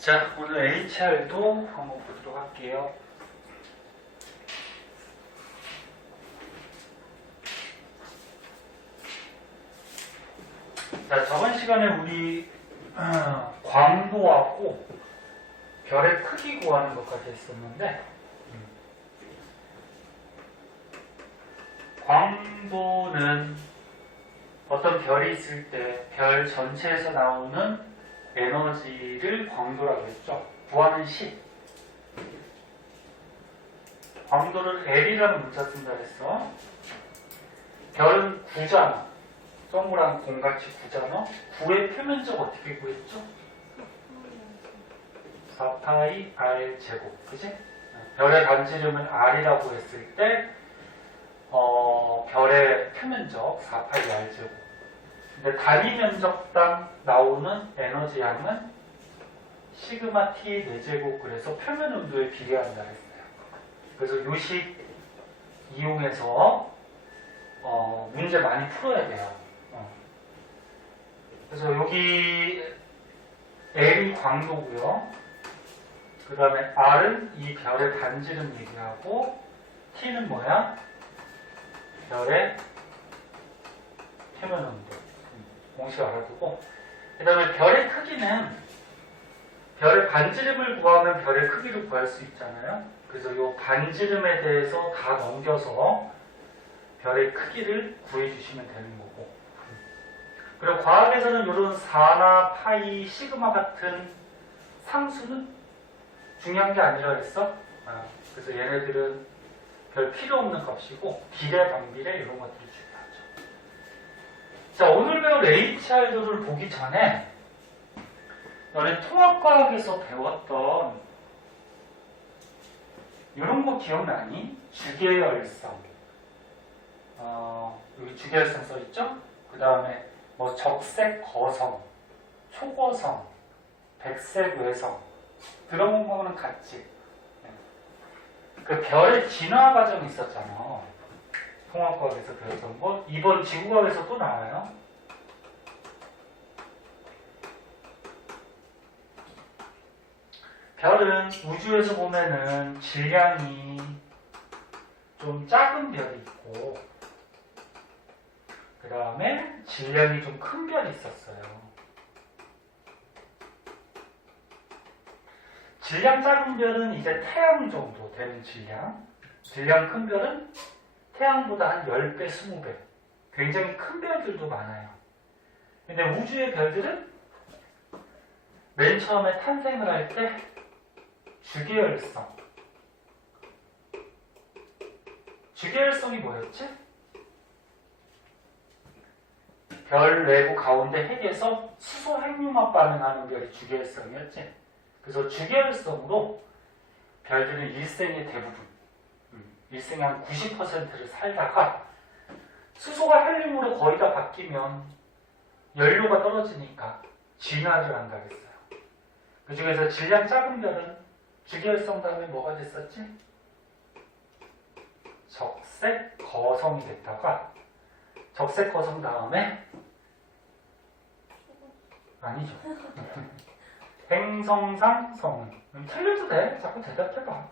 자, 오늘 HR도 한번 보도록 할게요. 자, 저번 시간에 우리 광도하고 별의 크기 구하는 것까지 했었는데 광도는 어떤 별이 있을 때 별 전체에서 나오는 에너지를 광도라고 했죠. 구하는 식. 광도를 L이라는 문자 쓴다 그랬어. 별은 구잖아. 점이랑 공같이 구잖아. 구의 표면적 어떻게 구했죠? 4파이 R 제곱. 그지? 별의 반지름을 R이라고 했을 때 별의 표면적 4파이 R 제곱. 근데 단위 면적당 나오는 에너지 양은 시그마 T 4제곱, 그래서 표면 온도에 비례한다 했어요. 그래서 요식 이용해서 문제 많이 풀어야 돼요. 그래서 여기 L이 광도고요. 그 다음에 R은 이 별의 반지름 얘기하고, T는 뭐야? 별의 표면 온도. 공식 알아두고, 그 다음에 별의 크기는 별의 반지름을 구하면 별의 크기를 구할 수 있잖아요. 그래서 이 반지름에 대해서 다 넘겨서 별의 크기를 구해주시면 되는 거고, 그리고 과학에서는 이런 4나 파이, 시그마 같은 상수는 중요한 게 아니라 했어. 그래서 얘네들은 별 필요 없는 값이고, 비례, 반비례 이런 것들이 중요하죠. 자, 오늘 배울 HR도를 보기 전에 너네 통합과학에서 배웠던 이런 거 기억나니? 주계열성. 여기 주계열성 써있죠? 그 다음에 뭐 적색 거성, 초거성, 백색 외성. 들어본 거는 같지? 그 별의 진화 과정이 있었잖아. 통합과학에서 배웠던 거. 이번 지구과학에서 또 나와요. 별은 우주에서 보면은 질량이 좀 작은 별이 있고, 그 다음에 질량이 좀 큰 별이 있었어요. 질량 작은 별은 이제 태양 정도 되는 질량. 질량 큰 별은 태양보다 한 10배, 20배. 굉장히 큰 별들도 많아요. 근데 우주의 별들은 맨 처음에 탄생을 할 때 주계열성. 주계열성이 뭐였지? 별 내부 가운데 핵에서 수소 핵융합 반응하는 별이 주계열성이었지. 그래서 주계열성으로 별들은 일생의 대부분, 일생의 한 90%를 살다가 수소가 헬륨으로 거의 다 바뀌면 연료가 떨어지니까 진화를 한다 그랬어요. 그 중에서 질량 작은 별은 주계열성 다음에 뭐가 됐었지? 적색 거성이 됐다가, 적색 거성 다음에 아니죠. 행성상 성. 틀려도 돼. 자꾸 대답해봐.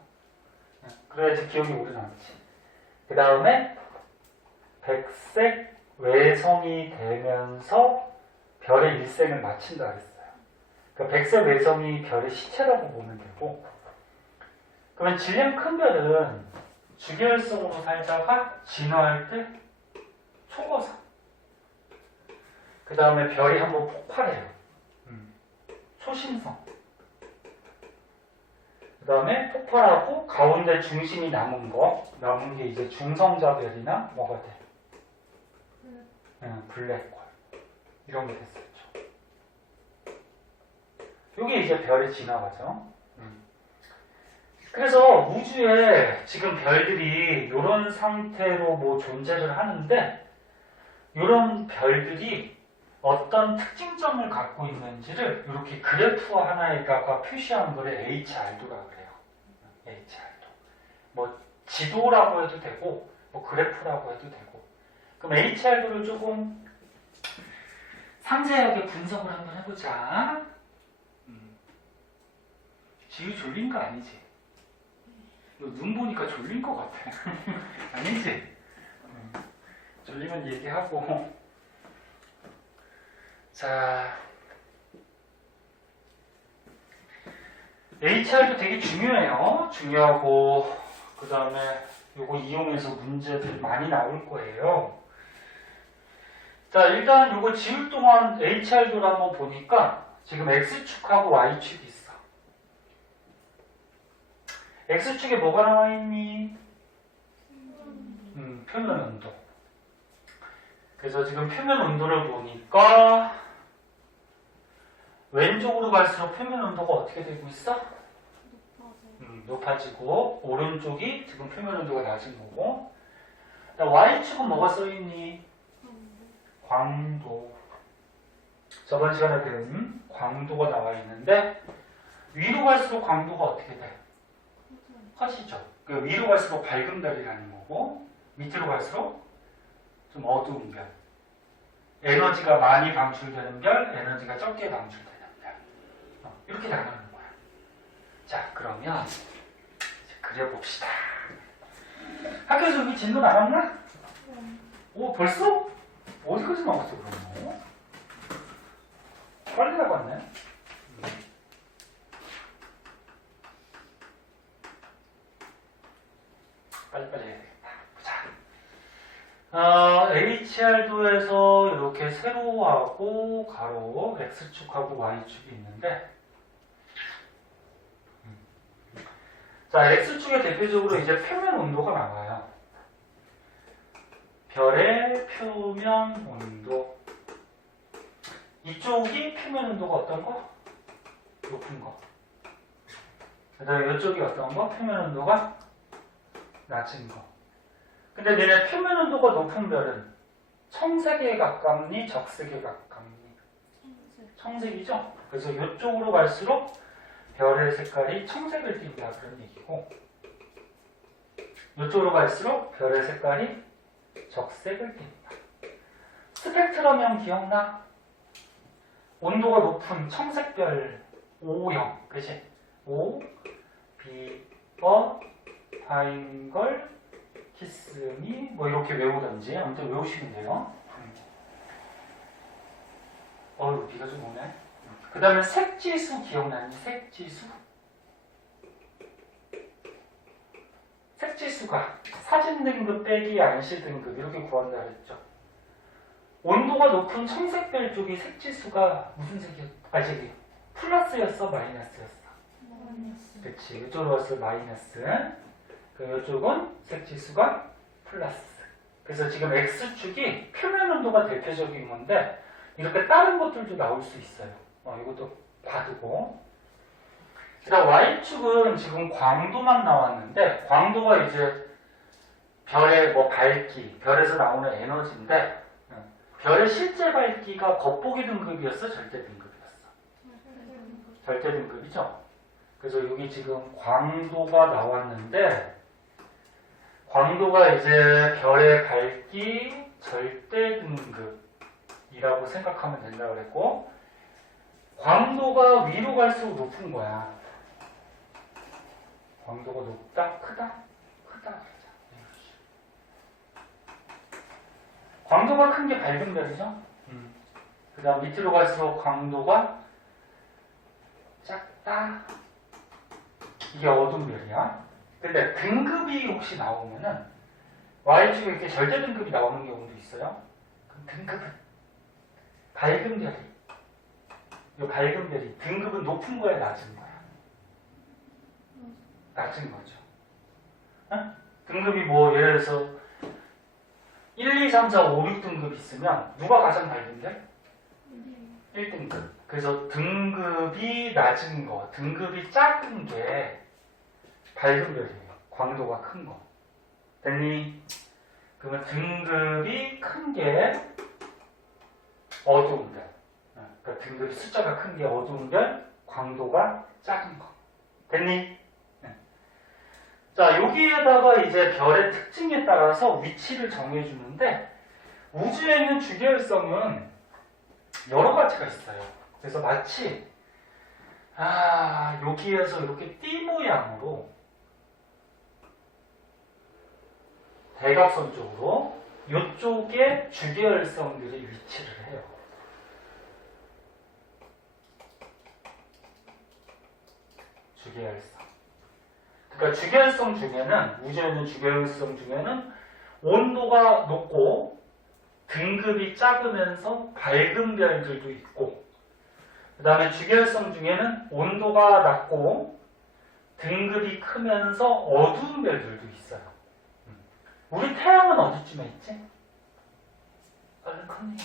그래야지 기억이 오래 남지. 그 다음에 백색 외성이 되면서 별의 일생을 마친다 그랬어요. 그러니까 백색 외성이 별의 시체라고 보면 되고, 그러면 질량 큰 별은 주계열성으로 살다가 진화할 때 초거성. 그 다음에 별이 한번 폭발해요. 초신성. 그 다음에 폭발하고 가운데 중심이 남은 게 이제 중성자별이나 뭐가 돼? 블랙홀. 이런 게 됐었죠. 이게 이제 별의 진화 과정. 그래서 우주에 지금 별들이 이런 상태로 뭐 존재를 하는데, 이런 별들이 어떤 특징점을 갖고 있는지를 이렇게 그래프와 하나에다가 표시한 거를 HR도라고 그래요. HR도. 뭐 지도라고 해도 되고, 뭐 그래프라고 해도 되고. 그럼 HR도를 조금 상세하게 분석을 한번 해보자. 지우 졸린 거 아니지? 너 눈 보니까 졸린 거 같아. 아니지? 졸리면 얘기하고. 자, HR도 되게 중요해요. 중요하고, 그 다음에 요거 이용해서 문제들이 많이 나올 거예요. 자, 일단 요거 지울 동안 HR도를 한번 보니까 지금 X축하고 Y축이 있어. X축에 뭐가 나와 있니? 표면 온도. 그래서 지금 표면 온도를 보니까 왼쪽으로 갈수록 표면 온도가 어떻게 되고 있어? 높아지고 오른쪽이 지금 표면 온도가 낮은 거고. Y축은 뭐가 써있니? 광도. 저번 시간에 배운 광도가 나와 있는데 위로 갈수록 광도가 어떻게 돼? 커지죠. 그 위로 갈수록 밝은 별이라는 거고 밑으로 갈수록 좀 어두운 별. 에너지가 많이 방출되는 별, 에너지가 적게 방출되는 별. 이렇게 나누는 거야. 자, 그러면 이제 그려봅시다. 학교에서 여기 진도 나왔나? 오, 벌써? 어디까지 나왔어, 그러면? 빨리 나갔네. 빨리빨리 해야겠다. 보자. HR도에서 이렇게 세로하고 가로, X축하고 Y축이 있는데, 자, X축에 대표적으로 이제 표면 온도가 나와요. 별의 표면 온도. 이쪽이 표면 온도가 어떤 거? 높은 거. 그 다음에 이쪽이 어떤 거? 표면 온도가 낮은 거. 근데 얘네 표면 온도가 높은 별은 청색에 가깝니? 적색에 가깝니? 청색이죠? 그래서 이쪽으로 갈수록 별의 색깔이 청색을 띈다 그런 얘기고, 이쪽으로 갈수록 별의 색깔이 적색을 띈다. 스펙트럼형 기억나? 온도가 높은 청색별 O형, 그치? O, B, 바인걸, 키스미, 뭐 이렇게 외우던지 아무튼 외우시면 돼요. 어휴, 비가 좀 오네. 그 다음에 색지수 기억나니? 색지수? 색지수가 사진 등급 빼기 안시 등급 이렇게 구한다 그랬죠. 온도가 높은 청색별 쪽이 색지수가 무슨 색이었? 저기 플러스였어, 마이너스였어? 그치, 이쪽으로 왔을 마이너스. 그럼 이쪽은 색지수가 플러스. 그래서 지금 X축이 표면 온도가 대표적인 건데 이렇게 다른 것들도 나올 수 있어요. 이것도 봐두고. 그다음 Y축은 지금 광도만 나왔는데 광도가 이제 별의 뭐 밝기, 별에서 나오는 에너지인데 별의 실제 밝기가 겉보기 등급이었어, 절대 등급이었어? 절대 등급이죠. 그래서 여기 지금 광도가 나왔는데 광도가 이제 별의 밝기 절대 등급이라고 생각하면 된다고 그랬고, 광도가 위로 갈수록 높은 거야. 광도가 높다? 크다? 크다. 광도가 큰 게 밝은 별이죠? 그 다음 밑으로 갈수록 광도가 작다? 이게 어두운 별이야. 근데 등급이 혹시 나오면은 Y축에 이렇게 절대 등급이 나오는 경우도 있어요. 그럼 등급은 밝은 별이, 이 밝은 별이 등급은 높은 거야, 낮은 거야? 낮은 거죠. 응? 등급이 뭐 예를 들어서 1, 2, 3, 4, 5, 6등급 있으면 누가 가장 밝은 별? 1등급. 그래서 등급이 낮은 거, 등급이 작은 게 밝은 별이에요. 광도가 큰 거. 됐니? 그러면 등급이 큰 게 어두운 별. 그러니까 등급이 숫자가 큰 게 어두운 별, 광도가 작은 거. 됐니? 자, 여기에다가 이제 별의 특징에 따라서 위치를 정해주는데 우주에 있는 주계열성은 여러 가지가 있어요. 그래서 마치 여기에서 이렇게 띠 모양으로 대각선 쪽으로 이쪽에 주계열성들이 위치를 해요. 주계열성. 그러니까 주계열성 중에는, 우주에 있는 주계열성 중에는 온도가 높고 등급이 작으면서 밝은 별들도 있고, 그 다음에 주계열성 중에는 온도가 낮고 등급이 크면서 어두운 별들도 있어요. 우리 태양은 어디쯤에 있지? 얼른 큽니다.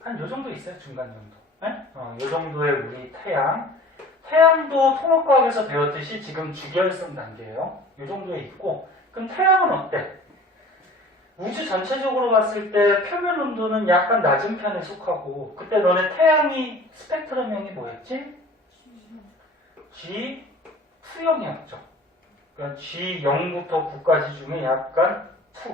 한 요 정도 있어요. 중간 정도. 네? 요 정도의 우리 태양. 태양도 통합과학에서 배웠듯이 지금 주계열성 단계예요. 요 정도에 있고, 그럼 태양은 어때? 우주 전체적으로 봤을 때 표면 온도는 약간 낮은 편에 속하고, 그때 너네 태양이 스펙트럼형이 뭐였지? G2형이었죠. 그러니까 G0부터 9까지 중에 약간 2.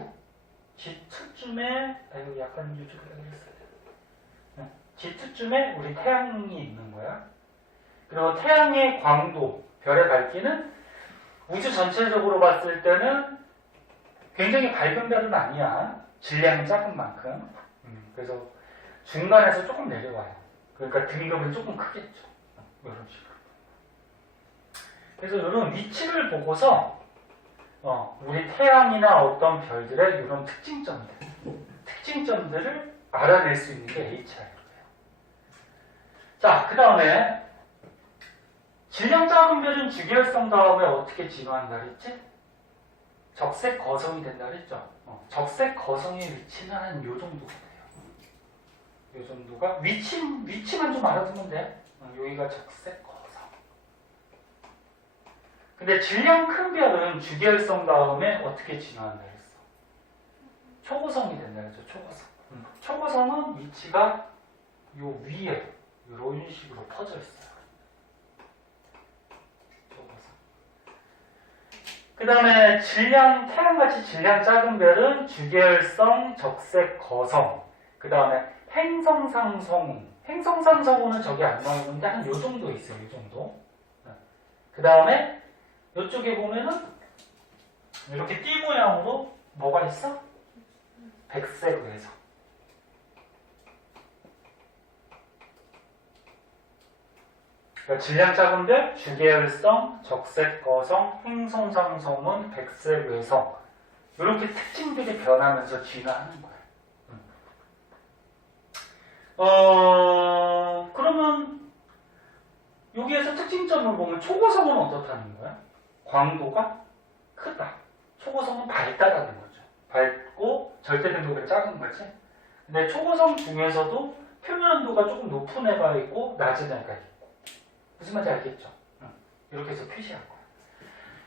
G2쯤에, 약간 이쪽에다 그랬어요. G2쯤에 우리 태양이 있는 거야. 그리고 태양의 광도, 별의 밝기는 우주 전체적으로 봤을 때는 굉장히 밝은 별은 아니야. 질량이 작은 만큼. 그래서 중간에서 조금 내려와요. 그러니까 등급은 조금 크겠죠. 이런 식으로. 그래서 이런 위치를 보고서 우리 태양이나 어떤 별들의 이런 특징점들을 알아낼 수 있는 게 HR이에요. 자, 그 다음에 질량 작은 별은 주계열성 다음에 어떻게 진화한다 그랬지? 적색 거성이 된다 그랬죠? 적색 거성의 위치는 한 요 정도가 돼요. 요 정도가 위치만 좀 알아두면 돼. 여기가 적색 거성. 근데 질량 큰 별은 주계열성 다음에 어떻게 진화한다 그랬어? 초고성이 된다 그랬죠? 초고성. 초고성은 위치가 요 위에 이런 식으로 퍼져 있어요. 그 다음에 태양같이 질량 작은 별은 주계열성, 적색, 거성. 그 다음에 행성상성운. 행성상성운은 저기 안 나오는데 한 요 정도 있어요. 요 정도. 그 다음에 이쪽에 보면은 이렇게 띠 모양으로 뭐가 있어? 백색 외성. 그러니까 질량 작은 별, 주계열성, 적색 거성, 행성상성운, 백색 외성. 이렇게 특징들이 변하면서 진화하는 거예요. 그러면 여기에서 특징점을 보면 초고성은 어떻다는 거야? 광도가 크다. 초고성은 밝다라는 거죠. 밝고 절대 등급이 작은 거지. 근데 초고성 중에서도 표면 온도가 조금 높은 애가 있고 낮은 애가 있고. 무슨 말인지 알겠죠? 이렇게 해서 표시할 거예요.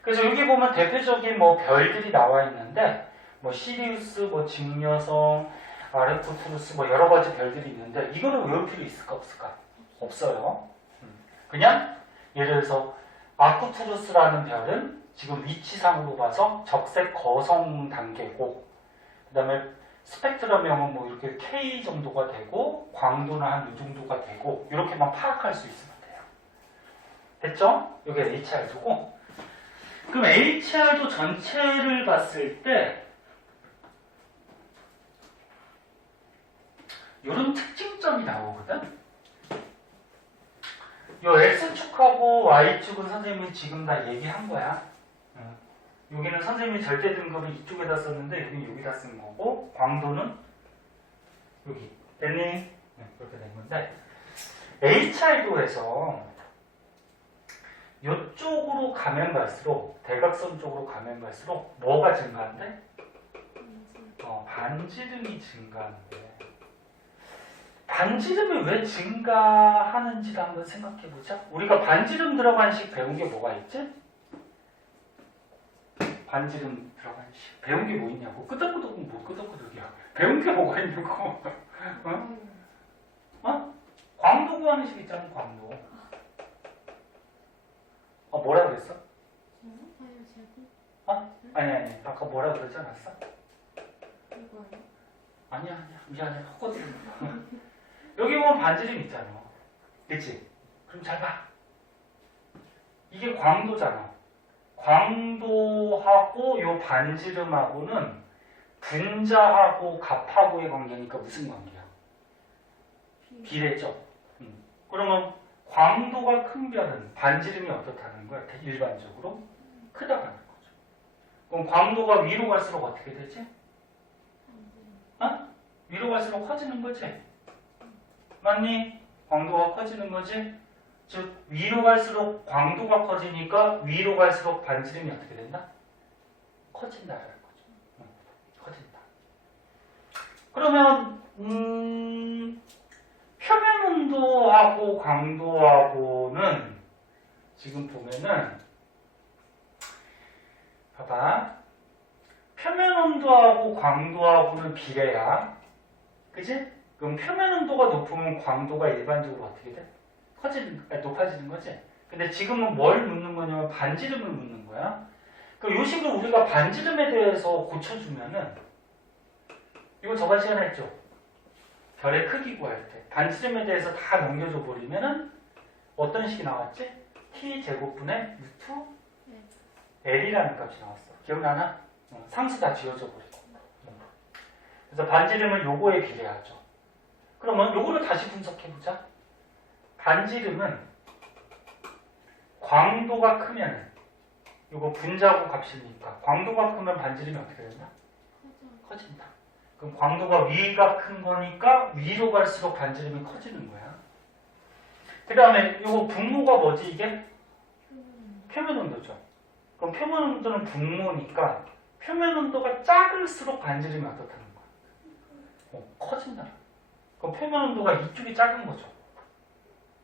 그래서 여기 보면 대표적인 별들이 나와 있는데, 시리우스, 증여성, 아르크투루스, 여러 가지 별들이 있는데, 이거는 외울 필요 있을까, 없을까? 없어요. 그냥, 예를 들어서, 아르크투루스라는 별은 지금 위치상으로 봐서 적색 거성 단계고, 그 다음에 스펙트럼형은 이렇게 K 정도가 되고, 광도는 한 이 정도가 되고, 이렇게만 파악할 수 있습니다. 됐죠? 여기 HR도고. 그럼 HR도 전체를 봤을 때 이런 특징점이 나오거든. 요 X축하고 Y축은 선생님이 지금 다 얘기한 거야. 여기는 선생님이 절대 등급을 이쪽에다 썼는데 여기는 여기다 쓴 거고, 광도는 여기. 됐니? 그렇게 된 건데, HR도에서 이쪽으로 가면 갈수록, 대각선 쪽으로 가면 갈수록 뭐가 증가한대? 반지름이 증가하는데, 반지름이 왜 증가하는지를 한번 생각해보자. 우리가 반지름 들어간 식 배운 게 뭐가 있지? 반지름 들어간 식 배운 게 뭐 있냐고. 끄덕끄덕은 뭐 끄덕끄덕이야. 배운 게 뭐가 있냐고. 광도 구하는 식 있잖아. 광도. 뭐라 그랬어? 아니. 아까 뭐라 그러지 않았어? 아니야. 미안해. 헛거리는 거야. 여기 보면 반지름 있잖아. 그치? 그럼 잘 봐. 이게 광도잖아. 광도하고 요 반지름하고는 분자하고 값하고의 관계니까 무슨 관계야? 비례죠. 그러면 광도가 큰 별은 반지름이 어떻다는 거야? 일반적으로 크다라는 거죠. 그럼 광도가 위로 갈수록 어떻게 되지? 어? 위로 갈수록 커지는 거지? 맞니? 광도가 커지는 거지? 즉 위로 갈수록 광도가 커지니까 위로 갈수록 반지름이 어떻게 된다? 커진다라는 거죠. 커진다. 그러면 표면 온도하고 광도하고는 지금 보면은 봐봐. 표면 온도하고 광도하고는 비례야. 그치? 그럼 표면 온도가 높으면 광도가 일반적으로 어떻게 돼? 높아지는 거지? 근데 지금은 뭘 묻는 거냐면 반지름을 묻는 거야. 그 식으로 우리가 반지름에 대해서 고쳐주면은 이거 저번 시간에 했죠? 별의 크기 구할 때 반지름에 대해서 다 넘겨줘 버리면은 어떤 식이 나왔지? t제곱분의 루트 L이라는 값이 나왔어. 기억나나? 상수 다 지워져 버리고. 그래서 반지름은 요거에 비례하죠. 그러면 요거를 다시 분석해보자. 반지름은 광도가 크면 요거 분자고 값이니까 광도가 크면 반지름이 어떻게 된다? 커진다. 그럼 광도가 위가 큰 거니까 위로 갈수록 반지름이 커지는 거야. 그 다음에 요거 분모가 뭐지 이게? 표면 온도죠. 그럼 표면 온도는 분모니까 표면 온도가 작을수록 반지름이 어떻다는 거야? 커진다. 그럼 표면 온도가 이쪽이 작은 거죠.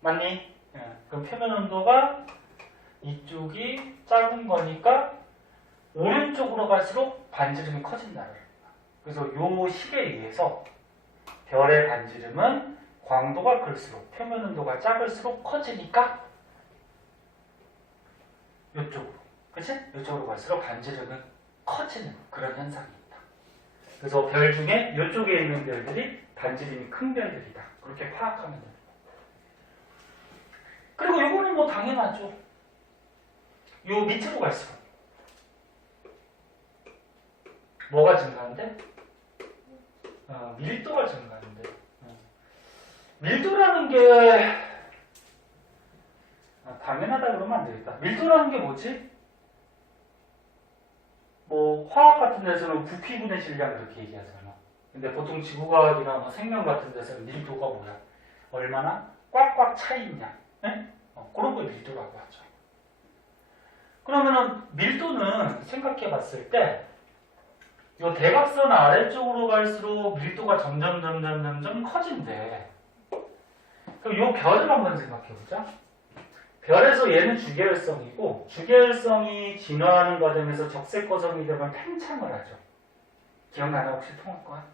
맞니? 그럼 표면 온도가 이쪽이 작은 거니까 오른쪽으로 갈수록 반지름이 커진다. 그래서 요 식에 의해서 별의 반지름은 광도가 클수록 표면 온도가 작을수록 커지니까 이쪽으로, 그치? 이쪽으로 갈수록 반지름은 커지는 그런 현상이 있다. 그래서 별 중에 이쪽에 있는 별들이 반지름이 큰 별들이다. 그렇게 파악하면 됩니다. 그리고 요거는 뭐 당연하죠. 요 밑으로 갈수록 뭐가 증가한대? 밀도가 증가하는데 밀도라는 게 당연하다 그러면 안 되겠다. 밀도라는 게 뭐지? 뭐 화학 같은 데서는 부피분의 질량 이렇게 얘기하잖아. 근데 보통 지구과학이나 뭐 생명 같은 데서는 밀도가 뭐야? 얼마나 꽉꽉 차 있냐? 네? 그런 걸 밀도라고 하죠. 그러면은 밀도는 생각해 봤을 때 이 대각선 아래쪽으로 갈수록 밀도가 점점 커진대. 그럼 이 별을 한번 생각해 보자. 별에서 얘는 주계열성이고 주계열성이 진화하는 과정에서 적색거성이 되면 팽창을 하죠. 기억나나 혹시 통합과?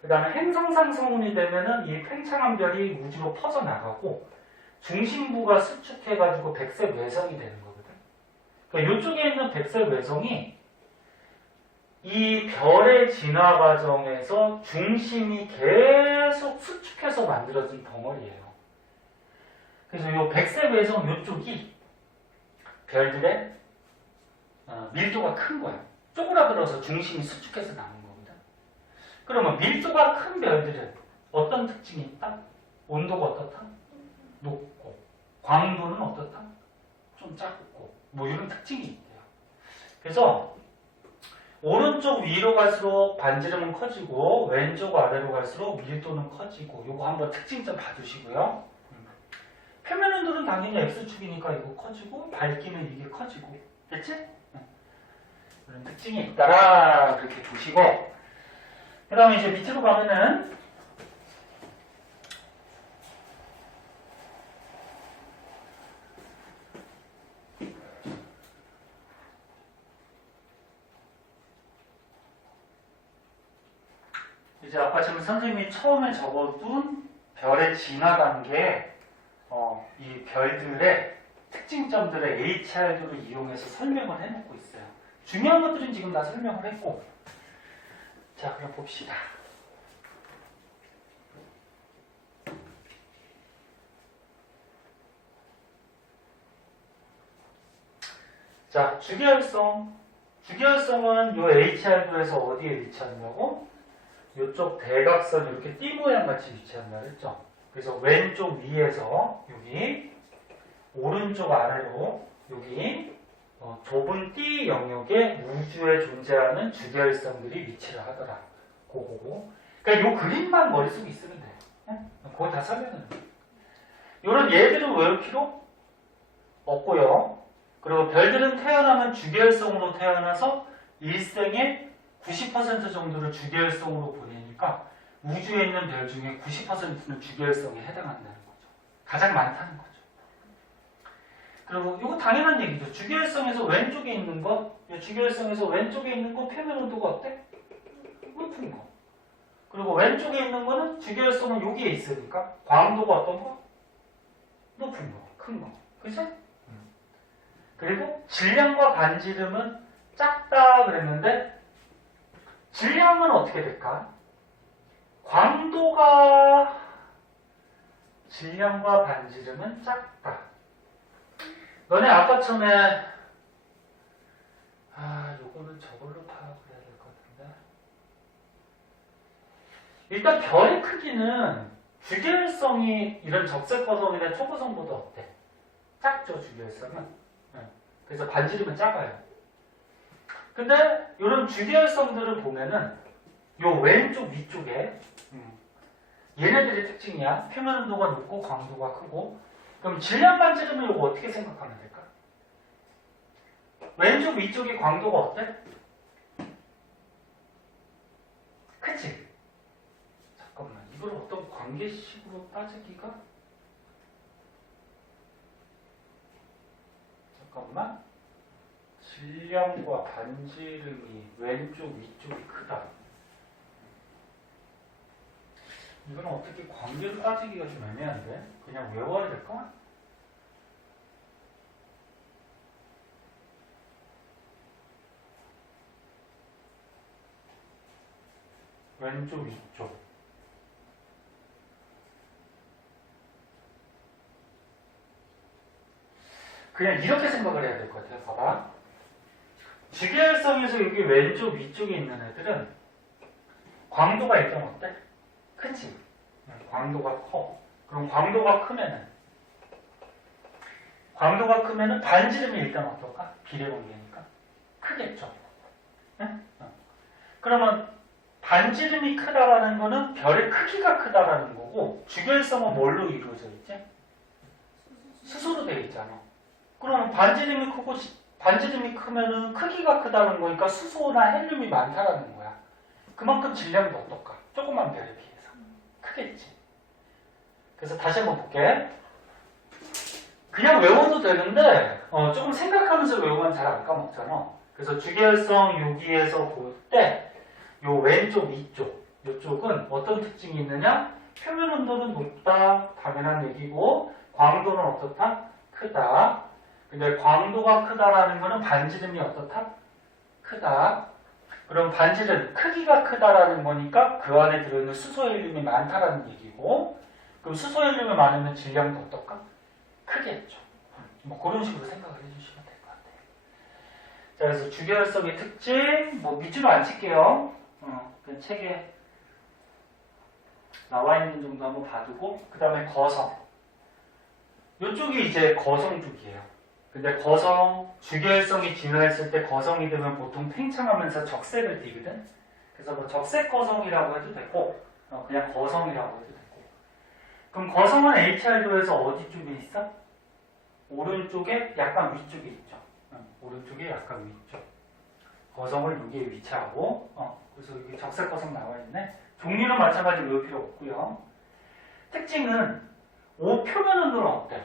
그 다음에 행성상승운이 되면은 이 팽창한 별이 우주로 퍼져나가고 중심부가 수축해가지고 백색 외성이 되는 거거든. 그러니까 이쪽에 있는 백색 외성이 이 별의 진화 과정에서 중심이 계속 수축해서 만들어진 덩어리예요. 그래서 이 백색 외성 이쪽이 별들의 밀도가 큰 거야. 쪼그라들어서 중심이 수축해서 나온 거거든. 그러면 밀도가 큰 별들은 어떤 특징이 있다? 온도가 어떻다? 높고 광도는 어떻다? 좀 작고 뭐 이런 특징이 있대요. 그래서 오른쪽 위로 갈수록 반지름은 커지고 왼쪽 아래로 갈수록 밀도는 커지고 요거 한번 특징 좀 봐주시고요. 표면 온도는 당연히 X축이니까 이거 커지고 밝기는 이게 커지고 됐지? 그런 특징이 있다라 그렇게 보시고 그 다음에 이제 밑으로 가면은 이제 아까처럼 선생님이 처음에 적어둔 별의 진화 단계 이 별들의 특징점들의 HR도를 이용해서 설명을 해놓고 있어요. 중요한 것들은 지금 다 설명을 했고 자 그럼 봅시다. 자, 주기혈성. 주기혈성은 요 HR도에서 어디에 위치한다고? 요쪽 대각선 이렇게 띠 모양 같이 위치한다 그랬죠? 그래서 왼쪽 위에서 여기, 오른쪽 아래로 여기 좁은 띠 영역에 우주에 존재하는 주기혈성들이 위치를 하더라. 그거고. 그러니까 요 그림만 머릿속에 있으면 돼요. 응? 그거 다 설명은 돼요. 요런 얘들은 외울 필요 없고요. 그리고 별들은 태어나면 주기혈성으로 태어나서 일생의 90% 정도를 주기혈성으로 보내니까 우주에 있는 별 중에 90%는 주기혈성에 해당한다는 거죠. 가장 많다는 거죠. 그리고 이거 당연한 얘기죠. 주기혈성에서 왼쪽에 있는 거, 주기혈성에서 왼쪽에 있는 거 표면 온도가 어때? 높은 거. 그리고 왼쪽에 있는 거는 주기혈성은 여기에 있으니까 광도가 어떤 거? 높은 거, 큰 거. 그죠? 그리고 질량과 반지름은 작다 그랬는데 질량은 어떻게 될까? 광도가 질량과 반지름은 작다. 너네 아까 처음에 요거는 저걸로 파악을 해야 될 것 같은데 일단 별의 크기는 주기혈성이 이런 적색거성이나 초고성보다 어때? 작죠, 주기혈성은. 그래서 반지름은 작아요. 근데 이런 주기혈성들을 보면은 요 왼쪽 위쪽에 얘네들의 특징이야. 표면 온도가 높고 광도가 크고. 그럼 질량 반지름은 이거 어떻게 생각하면 될까? 왼쪽 위쪽이 광도가 어때? 그치? 잠깐만, 이걸 어떤 관계식으로 따지기가? 잠깐만. 질량과 반지름이 왼쪽 위쪽이 크다. 이건 어떻게 관계를 따지기가 좀 애매한데? 그냥 외워야 될까? 왼쪽 위쪽. 그냥 이렇게 생각을 해야 될 것 같아요. 봐봐. 주기혈성에서 여기 왼쪽 위쪽에 있는 애들은 광도가 일단 어때? 크지? 광도가 커. 그럼 광도가 크면은 반지름이 일단 어떨까? 비례관계니까 크겠죠. 응? 그러면 반지름이 크다라는 거는 별의 크기가 크다라는 거고 주기혈성은 뭘로 이루어져 있지? 수소로 되어 있잖아. 그러면 반지름이 크면은 크기가 크다는 거니까 수소나 헬륨이 많다라는 거야. 그만큼 질량도 어떨까? 조그만 별에 비해서 크겠지. 그래서 다시 한번 볼게. 그냥 외워도 되는데 조금 생각하면서 외우면 잘 안 까먹잖아. 그래서 주기혈성 여기에서 볼 때 요 왼쪽 위쪽 이쪽은 어떤 특징이 있느냐? 표면 온도는 높다, 당연한 얘기고 광도는 어떻다? 크다. 근데 광도가 크다라는 거는 반지름이 어떻다? 크다. 그럼 반지름, 크기가 크다라는 거니까 그 안에 들어있는 수소 헬륨이 많다라는 얘기고, 그럼 수소 헬륨이 많으면 질량도 어떨까? 크겠죠. 뭐 그런 식으로 생각을 해주시면 될 것 같아요. 자, 그래서 주기혈성의 특징, 뭐 밑줄로 안 칠게요. 그 책에 나와 있는 정도 한번 봐두고, 그 다음에 거성. 이쪽이 이제 거성 쪽이에요. 근데 거성, 주기혈성이 진화했을 때 거성이 되면 보통 팽창하면서 적색을 띠거든. 그래서 뭐 적색 거성이라고 해도 되고, 그냥 거성이라고 해도 되고. 그럼 거성은 HR도에서 어디 쪽에 있어? 오른쪽에 약간 위쪽에 있죠. 오른쪽에 약간 위쪽. 거성을 여기에 위치하고, 그래서 여기 적색 거성 나와 있네. 종류는 마찬가지로 외울 필요 없고요. 특징은 표면 온도는 어때?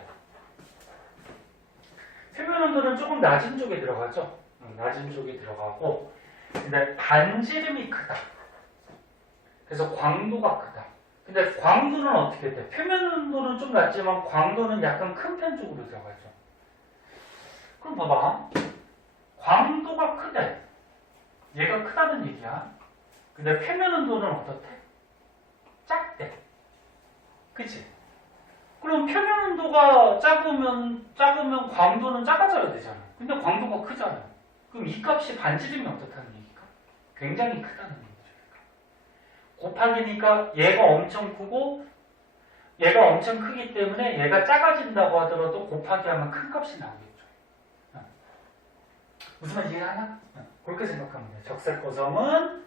표면 온도는 조금 낮은 쪽에 들어가죠. 낮은 쪽에 들어가고, 근데 반지름이 크다. 그래서 광도가 크다. 근데 광도는 어떻게 돼? 표면 온도는 좀 낮지만 광도는 약간 큰 편 쪽으로 들어가죠. 그럼 봐봐. 광도가 크대. 얘가 크다는 얘기야. 근데 표면 온도는 어떻대? 작대. 그치? 그럼 표면 온도가 작으면 광도는 작아져야 되잖아. 근데 광도가 크잖아요. 그럼 이 값이 반지름이 어떻다는 얘기가? 굉장히 크다는 얘기죠. 곱하기니까 얘가 엄청 크고 얘가 엄청 크기 때문에 얘가 작아진다고 하더라도 곱하기 하면 큰 값이 나오겠죠. 무슨 말인지 이해하나? 그렇게 생각하면 돼요. 적색 거성은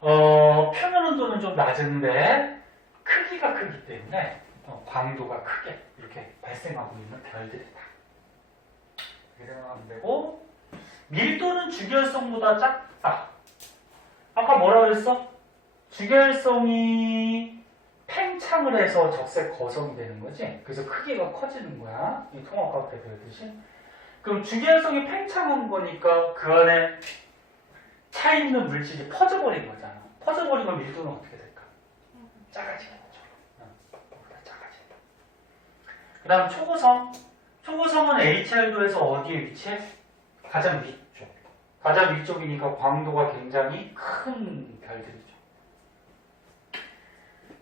표면 온도는 좀 낮은데 크기가 크기 때문에 광도가 크게 이렇게 발생하고 있는 별들이다. 이렇게 생각하면 되고, 밀도는 주결성보다 작다. 아까 뭐라 그랬어? 주결성이 팽창을 해서 적색 거성이 되는 거지. 그래서 크기가 커지는 거야. 이 통합각 때 배우듯이. 그럼 주결성이 팽창한 거니까 그 안에 차 있는 물질이 퍼져버린 거잖아. 퍼져버리면 밀도는 어떻게 될까? 작아지는 거죠. 작아진다. 그 다음 초고성. 초고성은 HR도에서 어디에 위치해? 가장 위쪽. 가장 위쪽이니까 광도가 굉장히 큰 별들이죠.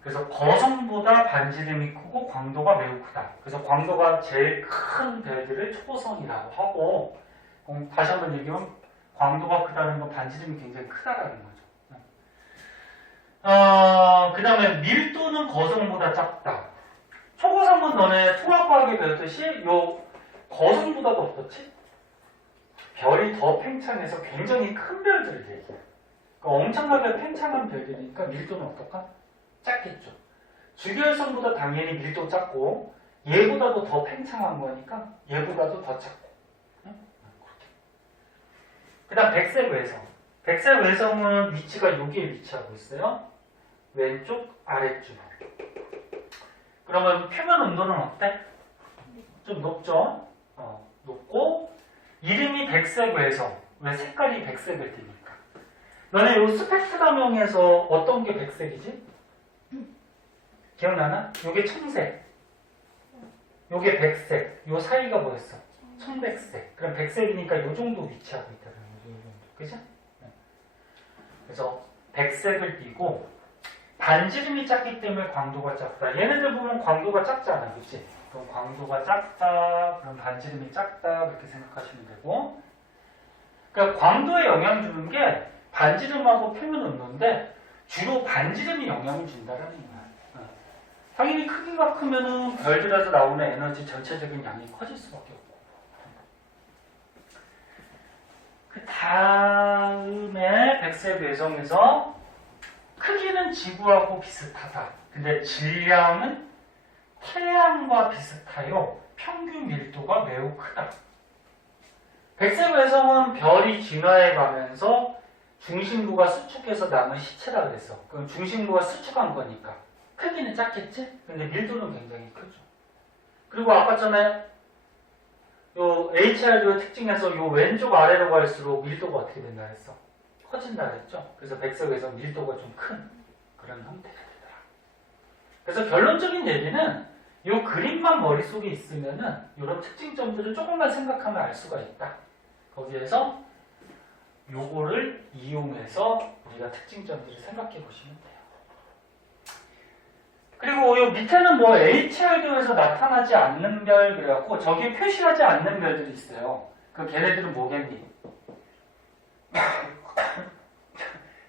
그래서 거성보다 반지름이 크고 광도가 매우 크다. 그래서 광도가 제일 큰 별들을 초고성이라고 하고, 다시 한번 얘기하면 광도가 크다는 건 반지름이 굉장히 크다라는 거죠. 그 다음에 밀도는 거성보다 작다. 초고성은 너네 통합과학에 배웠듯이 요 거성보다도 어떻지? 별이 더 팽창해서 굉장히 큰 별들을 얘기해. 그러니까 엄청나게 팽창한 별들이니까 밀도는 어떨까? 작겠죠. 주결성보다 당연히 밀도 작고 얘보다도 더 팽창한 거니까 얘보다도 더 작고. 그 다음 백색 외성. 백색 외성은 위치가 여기에 위치하고 있어요. 왼쪽 아래쪽. 그러면 표면 온도는 어때? 좀 높죠? 높고 이름이 백색 외성. 왜 색깔이 백색을 띠니까. 너네 요 스펙트럼형에서 어떤 게 백색이지? 기억나나? 요게 청색, 요게 백색, 요 사이가 뭐였어? 청백색. 그럼 백색이니까 요 정도 위치하고 있다는 거죠. 그죠? 그래서 백색을 띠고 반지름이 작기 때문에 광도가 작다. 얘네들 보면 광도가 작잖아, 그치? 그럼 광도가 작다, 그럼 반지름이 작다, 그렇게 생각하시면 되고. 그러니까 광도에 영향 주는 게 반지름하고 표면 온도인데 주로 반지름이 영향을 준다는 거야. 당연히 크기가 크면은 별들에서 나오는 에너지 전체적인 양이 커질 수밖에 없고. 그 다음에 백색 외성에서 크기는 지구하고 비슷하다. 근데 질량은 태양과 비슷하여 평균 밀도가 매우 크다. 백색 외성은 별이 진화해 가면서 중심부가 수축해서 남은 시체라 그랬어. 그럼 중심부가 수축한 거니까 크기는 작겠지? 근데 밀도는 굉장히 크죠. 그리고 아까 전에 요 HR도 특징에서 요 왼쪽 아래로 갈수록 밀도가 어떻게 된다 했어? 커진다 했죠? 그래서 백색에서 밀도가 좀 큰 그런 형태가 되더라. 그래서 결론적인 얘기는 요 그림만 머릿속에 있으면은 요런 특징점들을 조금만 생각하면 알 수가 있다. 거기에서 요거를 이용해서 우리가 특징점들을 생각해 보시면 돼요. 그리고 요 밑에는 뭐 HR도에서 나타나지 않는 별 그래갖고 저기에 표시하지 않는 별들이 있어요. 그 걔네들은 뭐겠니?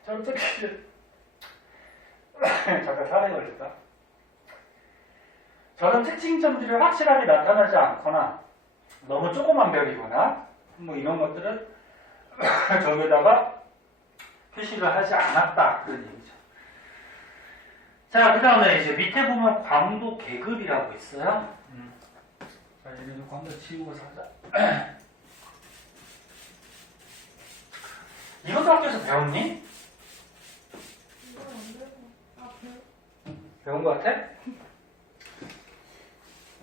저는 특히 잠깐 살에 걸렸다. 저런 특징점들이 확실하게 나타나지 않거나 너무 조그만 별이거나 뭐 이런 것들은 저기다가 표시를 하지 않았다 그런 얘기죠. 자, 그 다음에 이제 밑에 보면 광도 계급이라고 있어요. 자, 얘는 광도 지우고서 하자. 이것도 학교에서 배웠니? 배운 것 같아?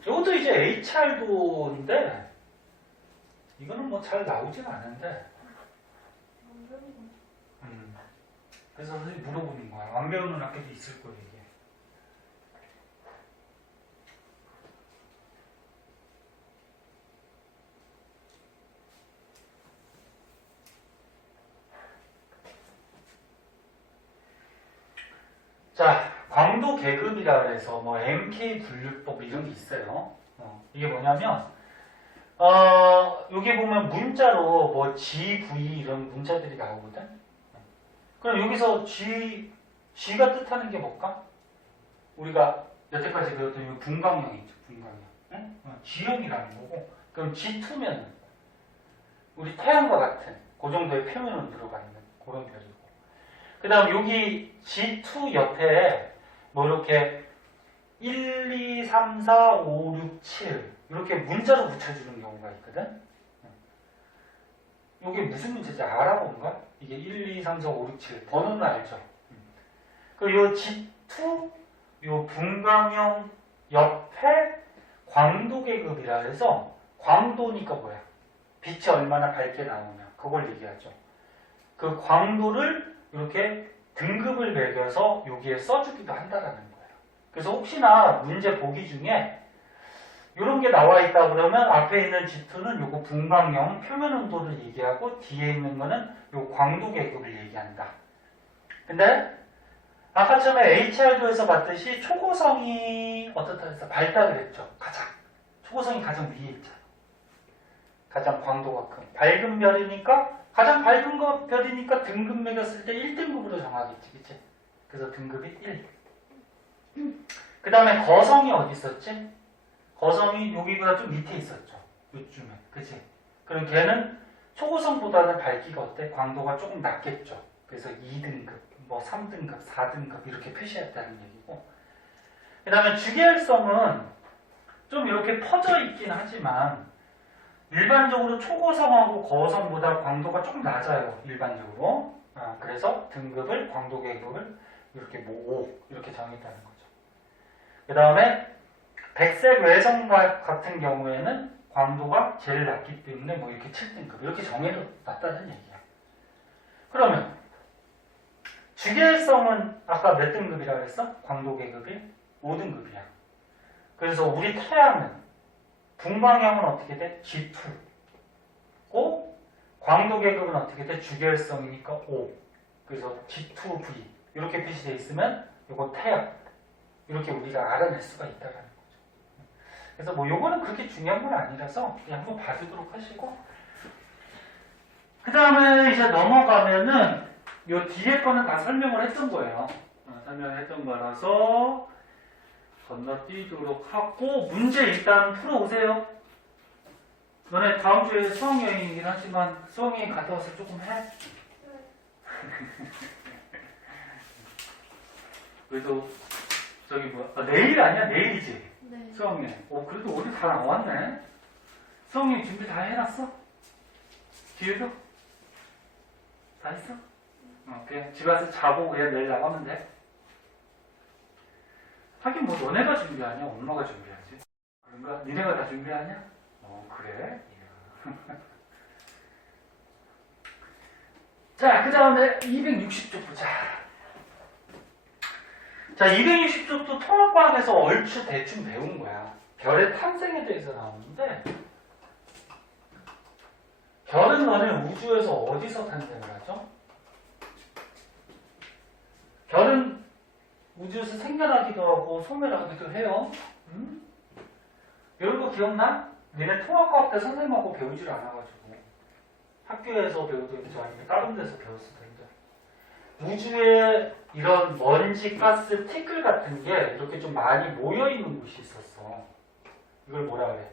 이것도 이제 HR도인데 이거는 뭐 잘 나오진 않은데 그래서 선생님이 물어보는 거야. 안 배우는 학교도 있을 거예요, 이게. 자, 광도 계급이라 그래서 뭐 MK 분류법 이런 게 있어요. 이게 뭐냐면 여기 보면 문자로 뭐 G, V 이런 문자들이 나오거든. 그럼 여기서 G가 뜻하는 게 뭘까? 우리가 여태까지 배웠던 이 분광형이죠. 분광형. 응? G형이라는 거고. 그럼 G2면 우리 태양과 같은 그 정도의 표면으로 들어가 있는 그런 별이고. 그 다음 여기 G2 옆에 뭐 이렇게 1, 2, 3, 4, 5, 6, 7 이렇게 문자로 붙여주는 경우가 있거든. 이게 무슨 문자인지 알아본가? 이게 1, 2, 3, 4, 5, 6, 7 번호는 알죠. 그리고 요 G2 요 분광형 옆에 광도 계급이라 해서 광도니까 뭐야? 빛이 얼마나 밝게 나오냐 그걸 얘기하죠. 그 광도를 이렇게 등급을 매겨서 여기에 써주기도 한다라는 거예요. 그래서 혹시나 문제 보기 중에 이런 게 나와 있다 그러면 앞에 있는 G2는 요거 분광형 표면 온도를 얘기하고 뒤에 있는 거는 요 광도 계급을 얘기한다. 근데 아까 처음에 HR도에서 봤듯이 초고성이 어떻다 해서 밝다 그랬죠. 초고성이 가장 위에 있잖아. 가장 광도가 큰 밝은 별이니까 가장 밝은 별이니까 등급 매겼을 때 1등급으로 정하겠지. 그치? 그래서 등급이 1. 그 다음에 거성이 어디 있었지? 거성이 여기보다 좀 밑에 있었죠. 요쯤에. 그치? 그럼 걔는 초고성보다는 밝기가 어때? 광도가 조금 낮겠죠. 그래서 2등급, 뭐 3등급, 4등급 이렇게 표시했다는 얘기고. 그 다음에 주계열성은 좀 이렇게 퍼져 있긴 하지만 일반적으로 초고성하고 거성보다 광도가 조금 낮아요. 일반적으로. 그래서 등급을, 광도 계급을 이렇게 뭐 5 이렇게 정했다는 거죠. 그 다음에 백색 외성 같은 경우에는 광도가 제일 낮기 때문에 뭐 이렇게 7등급 이렇게 정해놨다는 얘기야. 그러면 주계열성은 아까 몇 등급이라고 했어? 광도 계급이 5등급이야. 그래서 우리 태양은 분광형은 어떻게 돼? G2고 광도 계급은 어떻게 돼? 주계열성이니까 5. 그래서 G2V 이렇게 표시되어 있으면 이거 태양 이렇게 우리가 알아낼 수가 있다는 거죠. 그래서 뭐 요거는 그렇게 중요한 건 아니라서 그냥 한번 봐주도록 하시고 그 다음에 이제 넘어가면은 요 뒤에 거는 다 설명을 했던 거예요. 설명을 했던 거라서 건너뛰도록 하고 문제 일단 풀어오세요. 너네 다음 주에 수학여행이긴 하지만 수학여행 갔다 와서 조금 해? 그래도 저기 뭐야 내일 아니야? 내일이지? 네. 수학여행. 그래도 우리 다 나왔네. 수학여행 준비 다 해놨어? 기회도? 다 했어? 그냥 집에 와서 자고 그냥 내일 나가면 돼. 하긴 뭐 너네가 준비하냐? 엄마가 준비하지. 그런가? 니네가 다 준비하냐? 그래? 자, 그 다음에 260쪽 보자. 자, 260쪽도 통합과학에서 얼추 대충 배운 거야. 별의 탄생에 대해서 나오는데 별은 너네 우주에서 어디서 탄생을 하죠? 별은 우주에서 생겨나기도 하고 소멸하기도 해요. 이런 거 기억나? 니네 통합과학 때 선생님하고 배우질 않아가지고 학교에서 배우든지 아니면 다른 데서 배웠을 텐데 우주에 이런 먼지, 가스, 티끌 같은 게 이렇게 좀 많이 모여있는 곳이 있었어. 이걸 뭐라 그래?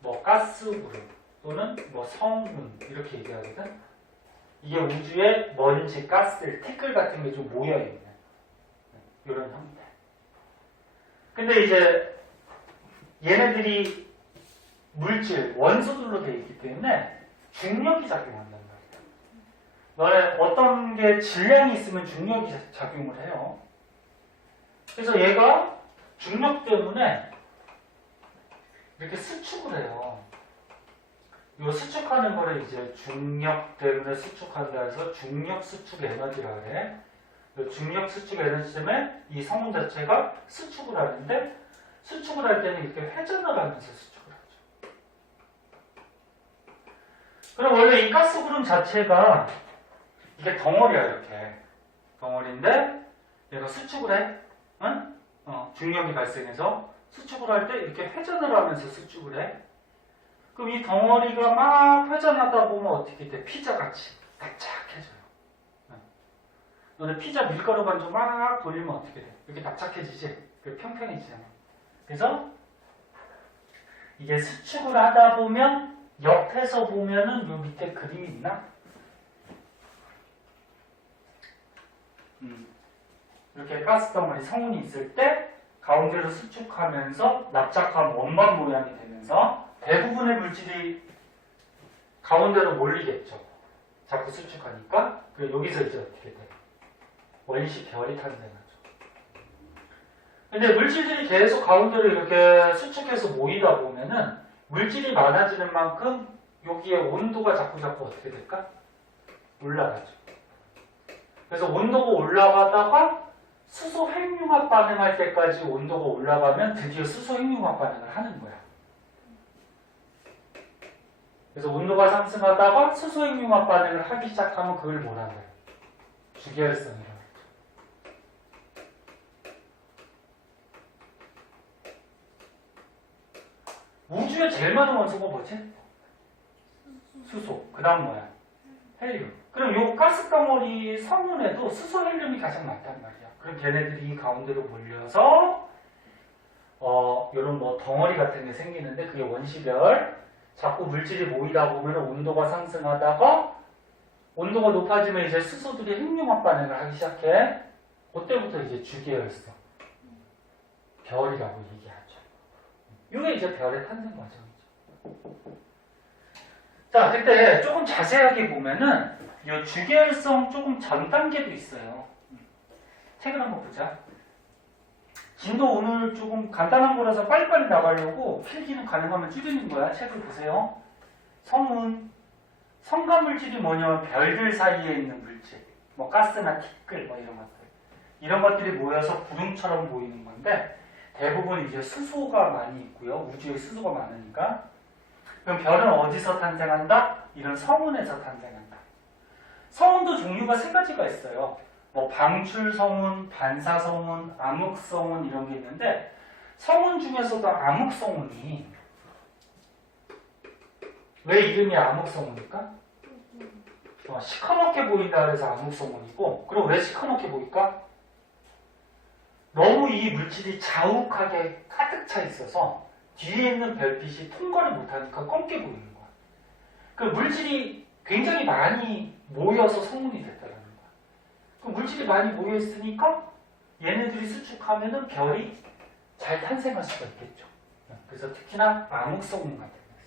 뭐 가스구름 또는 뭐 성운 이렇게 얘기하거든. 이게 우주에 먼지, 가스, 티끌 같은 게 좀 모여있는 이런 형태. 근데 이제 얘네들이 물질, 원소들로 되어 있기 때문에 중력이 작용한단 말이야. 너네 어떤 게 질량이 있으면 중력이 작용을 해요. 그래서 얘가 중력 때문에 이렇게 수축을 해요. 이 수축하는 거를 이제 중력 때문에 수축한다 해서 중력 수축 에너지라 그래. 중력 수축 에너지 때문에 이 성분 자체가 수축을 하는데 수축을 할 때는 이렇게 회전을 하면서 수축을 하죠. 그럼 원래 이 가스구름 자체가 이게 덩어리야 이렇게 덩어리인데 얘가 수축을 해. 응? 중력이 발생해서 수축을 할 때 이렇게 회전을 하면서 수축을 해. 그럼 이 덩어리가 막 회전하다 보면 어떻게 돼? 피자같이 납작해져요. 너네 피자 밀가루 반죽 막 돌리면 어떻게 돼? 이렇게 납작해지지? 평평해지잖아. 그래서 이게 수축을 하다 보면 옆에서 보면은 요 밑에 그림이 있나? 이렇게 가스덩어리 성운이 있을 때 가운데로 수축하면서 납작한 원반 모양이 되면서 대부분의 물질이 가운데로 몰리겠죠. 자꾸 수축하니까. 그리고 여기서 이제 어떻게 돼? 원시 별이 탄생하죠. 근데 물질들이 계속 가운데로 이렇게 수축해서 모이다 보면은 물질이 많아지는 만큼 여기에 온도가 자꾸 어떻게 될까? 올라가죠. 그래서 온도가 올라가다가 수소 핵융합 반응할 때까지 온도가 올라가면 드디어 수소 핵융합 반응을 하는 거야. 그래서 온도가 상승하다가 수소 핵융합 반응을 하기 시작하면 그걸 뭐라 그래요? 주계열성이라고 했죠. 우주에 제일 많은 원소가 뭐지? 수소. 그 다음 뭐야? 헬륨. 그럼 요 가스덩어리 성운에도 수소 헬륨이 가장 많단 말이야. 그럼 걔네들이 이 가운데로 몰려서 요런 뭐 덩어리 같은 게 생기는데 그게 원시별. 자꾸 물질이 모이다 보면 온도가 상승하다가 온도가 높아지면 이제 수소들이 핵융합 반응을 하기 시작해. 그때부터 이제 주계열성. 별이라고 얘기하죠. 이게 이제 별의 탄생 과정이죠. 자, 그때 조금 자세하게 보면은 이 주계열성 조금 전 단계도 있어요. 책을 한번 보자. 진도 오늘 조금 간단한 거라서 빨리빨리 나가려고 필기는 가능하면 줄이는 거야. 책을 보세요. 성운. 성가물질이 뭐냐면 별들 사이에 있는 물질. 뭐 가스나 티끌 뭐 이런 것들. 이런 것들이 모여서 구름처럼 보이는 건데 대부분 이제 수소가 많이 있고요. 우주에 수소가 많으니까. 그럼 별은 어디서 탄생한다? 이런 성운에서 탄생한다. 성운도 종류가 세 가지가 있어요. 뭐 방출성운, 반사성운, 암흑성운 이런 게 있는데 성운 중에서도 암흑성운이 왜 이름이 암흑성운일까? 시커멓게 보인다 그래서 암흑성운이고 그리고 왜 시커멓게 보일까? 너무 이 물질이 자욱하게 가득 차 있어서 뒤에 있는 별빛이 통과를 못하니까 검게 보이는 거야. 그 물질이 굉장히 많이 모여서 성운이 됐다는 거야. 그 물질이 많이 모여있으니까 얘네들이 수축하면은 별이 잘 탄생할 수가 있겠죠. 그래서 특히나 암흑성운 같은 거죠.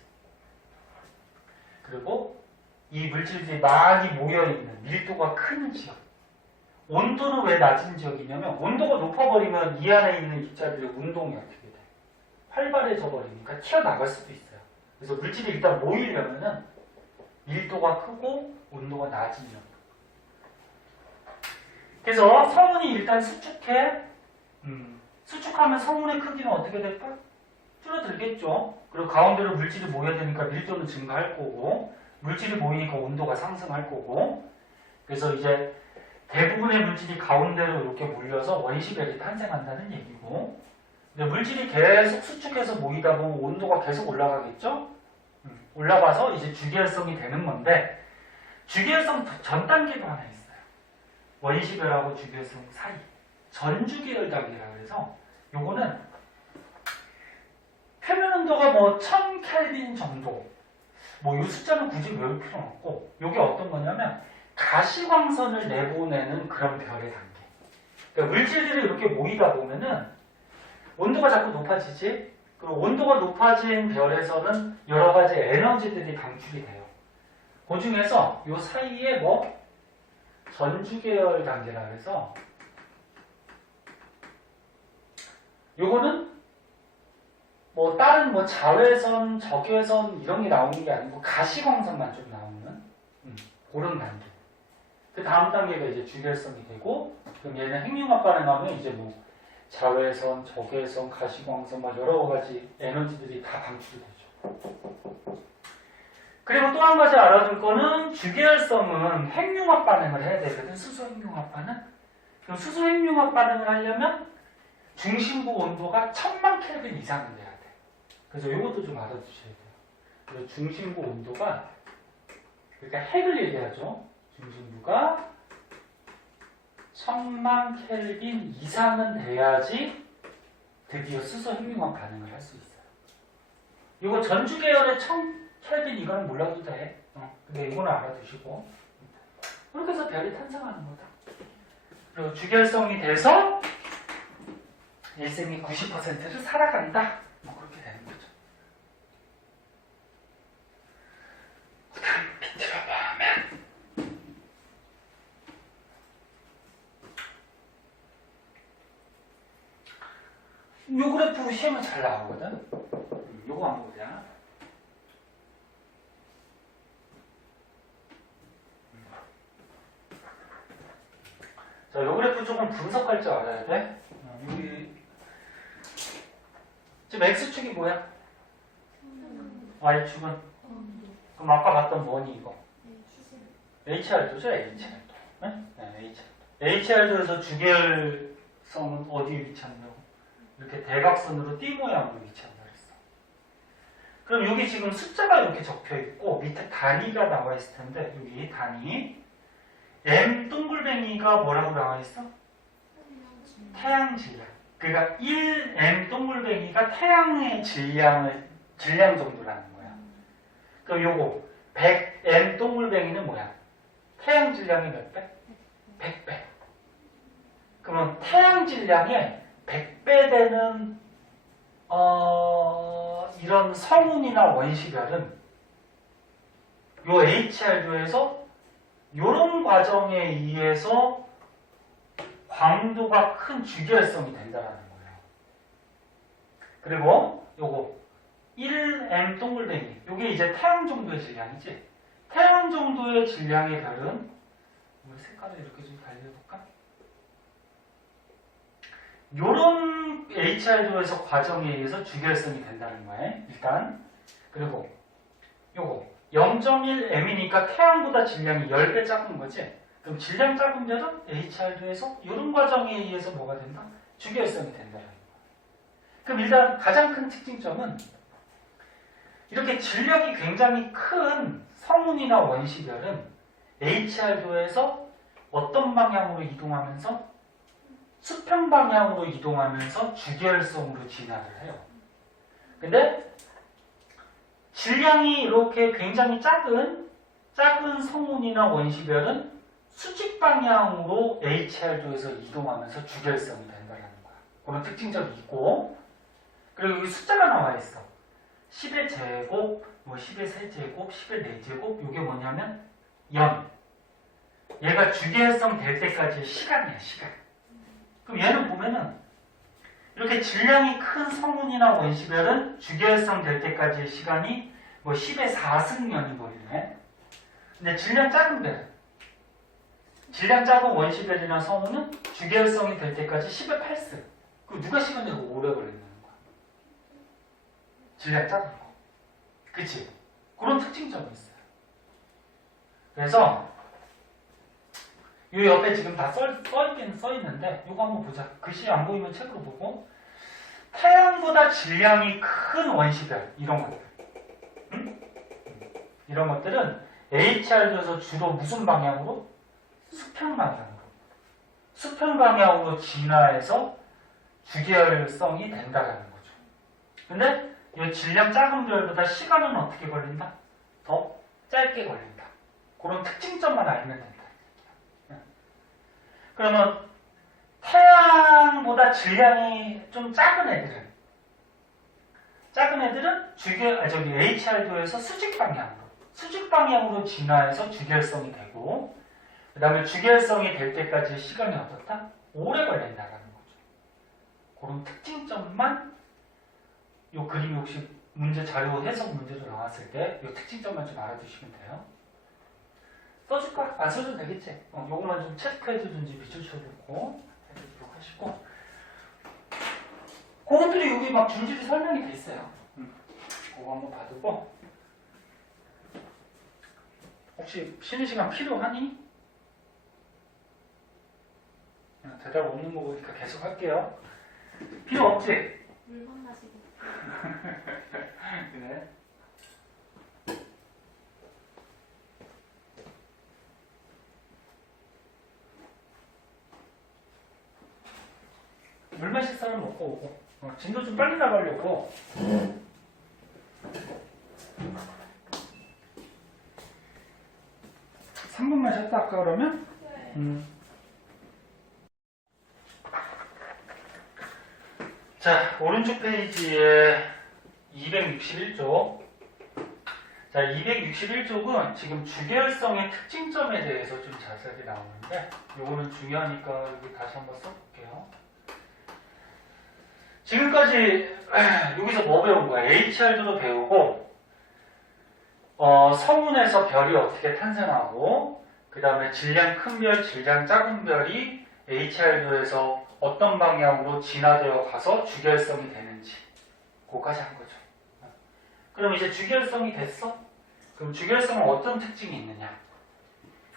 그리고 이 물질들이 많이 모여있는 밀도가 큰 지역. 온도는 왜 낮은 지역이냐면 온도가 높아버리면 이 안에 있는 입자들의 운동이 어떻게 돼? 활발해져 버리니까 튀어나갈 수도 있어요. 그래서 물질이 일단 모이려면은 밀도가 크고 온도가 낮은 지역. 그래서 성운이 일단 수축해. 수축하면 성운의 크기는 어떻게 될까? 줄어들겠죠. 그리고 가운데로 물질이 모여드니까 밀도는 증가할 거고 물질이 모이니까 온도가 상승할 거고 그래서 이제 대부분의 물질이 가운데로 이렇게 몰려서 원시별이 탄생한다는 얘기고 근데 물질이 계속 수축해서 모이다 보면 온도가 계속 올라가겠죠? 올라가서 이제 주계열성이 되는 건데 주계열성 전 단계도 하나 있어요. 원시별하고 주계열성 사이 전주계열 단계라고 해서 요거는 표면 온도가 뭐 1000켈빈 정도 뭐 이 숫자는 굳이 외울 필요는 없고 요게 어떤 거냐면 가시광선을 내보내는 그런 별의 단계. 그러니까 물질들이 이렇게 모이다 보면은 온도가 자꾸 높아지지. 그리고 온도가 높아진 별에서는 여러 가지 에너지들이 방출이 돼요. 그 중에서 요 사이에 뭐 전주계열 단계라 해서 요거는 뭐 다른 뭐 자외선, 적외선 이런 게 나오는 게 아니고 가시광선만 좀 나오는 그런 단계. 그 다음 단계가 이제 주계열성이 되고 그럼 얘는 핵융합 반응하면 이제 뭐 자외선, 적외선, 가시광선 막 여러 가지 에너지들이 다 방출이 되죠. 그리고 또 한 가지 알아둘 거는 주계열성은 핵융합 반응을 해야 되거든. 수소 핵융합 반응. 그럼 수소 핵융합 반응을 하려면 중심부 온도가 1000만 켈빈 이상은 돼야 돼. 그래서 이것도 좀 알아두셔야 돼요. 그리고 중심부 온도가, 그러니까 핵을 얘기하죠. 중심부가 1000만 켈빈 이상은 돼야지 드디어 수소 핵융합 반응을 할 수 있어요. 이거 전주 계열의 1000 켈빈 이거는 몰라도 돼. 근데 이거는 알아두시고. 그렇게 해서 별이 탄생하는 거다. 그리고 주결성이 돼서 일생이 90%를 살아간다. 뭐 그렇게 되는 거죠. 밑으로 보면 요 그래프 시험에 잘 나오거든. 요거 한번 보자. 자, 요 그래프 조금 분석할 줄 알아야 돼. 여기 지금 X축이 뭐야? Y축은? 그럼 아까 봤던 뭐니 이거? HR도죠? HR도. 네? 네, HR도. HR도에서 주결성은 어디에 위치한다고? 이렇게 대각선으로 띠 모양으로 위치한다 그랬어. 그럼 여기 지금 숫자가 이렇게 적혀 있고 밑에 단위가 나와 있을 텐데 여기 단위 M 동글뱅이가 뭐라고 나와 있어? 태양 질량. 그러니까 1M 동글뱅이가 태양의 질량 정도라는 거야. 그럼 요거 100M 동글뱅이는 뭐야? 태양 질량이 몇 배? 100배. 그러면 태양 질량의 100배 되는 이런 성운이나 원시별은 요 HR도에서 요런 과정에 의해서 광도가 큰 주결성이 된다라는 거예요. 그리고 요거 1M 동글뱅이 요게 이제 태양 정도의 질량이지. 태양 정도의 질량의 별은 우리 색깔을 이렇게 좀 달리해볼까? 요런 HR도에서 과정에 의해서 주결성이 된다는 거예요. 일단. 그리고 요거 0.1M이니까 태양보다 질량이 10배 작은 거지. 그럼 질량 작은 별은 HR도에서 이런 과정에 의해서 뭐가 된다? 주결성이 된다는 거예요. 그럼 일단 가장 큰 특징점은 이렇게 질력이 굉장히 큰 성운이나 원시별은 HR도에서 어떤 방향으로 이동하면서 수평 방향으로 이동하면서 주결성으로 진화를 해요. 근데 질량이 이렇게 굉장히 작은 성운이나 원시별은 수직 방향으로 HR도에서 이동하면서 주결성이 된다는 거야. 그런 특징점이 있고, 그리고 여기 숫자가 나와 있어. 10의 제곱, 뭐 10의 세제곱, 10의 4제곱, 이게 뭐냐면 연. 얘가 주결성 될 때까지의 시간이야, 시간. 그럼 얘는 보면은 이렇게 질량이 큰 성운이나 원시별은 주결성 될 때까지의 시간이 뭐 10의 4승년이 걸리네. 근데 질량 작은 별은, 질량 작은 원시별이나 성운은 주결성이 될 때까지 10의 8승. 그럼 누가 시간이 더 오래 걸린다는 거야? 질량 작은 거. 그치? 그런 특징점이 있어요. 그래서 이 옆에 지금 다 써있긴 써있는데 이거 한번 보자. 글씨 안 보이면 책으로 보고. 태양보다 질량이 큰 원시별, 이런 것들. 응? 이런 것들은 HR도에서 주로 무슨 방향으로? 수평 방향으로. 수평 방향으로 진화해서 주결성이 된다는 거죠. 근데 이 질량 작은 별보다 시간은 어떻게 걸린다? 더 짧게 걸린다. 그런 특징점만 알면 된다. 그러면 태양보다 질량이 좀 작은 애들은 HR도에서 수직 방향으로 진화해서 주결성이 되고, 그 다음에 주결성이 될 때까지 시간이 어떻다? 오래 걸린다라는 거죠. 그런 특징점만 요 그림이 혹시 문제 자료 해석 문제로 나왔을 때 요 특징점만 좀 알아두시면 돼요. 써줄까? 안 써줘도 되겠지? 요것만 좀 체크해주든지 비춰주고 해주도록 하시고, 그것들이 여기 막 줄줄이 설명이 돼 있어요. 그거 한번 봐두고, 혹시 쉬는 시간 필요하니? 대답 없는 거 보니까 계속 할게요. 필요 없지? 물건 마시고. 그래. 물 마실 사람 먹고 오고. 진도 좀 빨리 나가려고. 3분만 쉬었다 할까 그러면? 네. 자, 오른쪽 페이지에 261쪽. 자, 261쪽은 지금 주계열성의 특징점에 대해서 좀 자세하게 나오는데, 요거는 중요하니까 여기 다시 한번 써볼게요. 지금까지 여기서 뭐 배운 거야? HR도 배우고, 성운에서 별이 어떻게 탄생하고, 그 다음에 질량 큰 별, 질량 작은 별이 HR도에서 어떤 방향으로 진화되어 가서 주계열성이 되는지, 그거까지 한 거죠. 그럼 이제 주계열성이 됐어? 그럼 주계열성은 어떤 특징이 있느냐?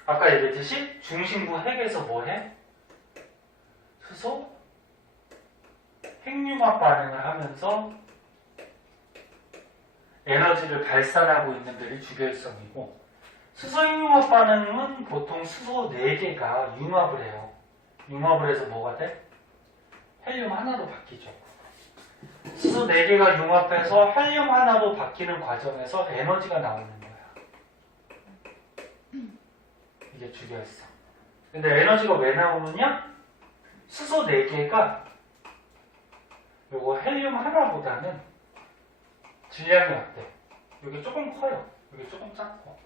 아까 얘기했듯이 중심부 핵에서 뭐 해? 수소, 핵융합 반응을 하면서 에너지를 발산하고 있는 별이 주계열성이고, 수소 핵융합 반응은 보통 수소 4개가 융합을 해요. 융합을 해서 뭐가 돼? 헬륨 하나로 바뀌죠. 수소 4개가 융합해서 헬륨 하나로 바뀌는 과정에서 에너지가 나오는 거야. 이게 주계열성. 근데 에너지가 왜 나오느냐? 수소 4개가 요거 헬륨 하나보다는 질량이 어때? 이게 조금 커요. 이게 조금 작고.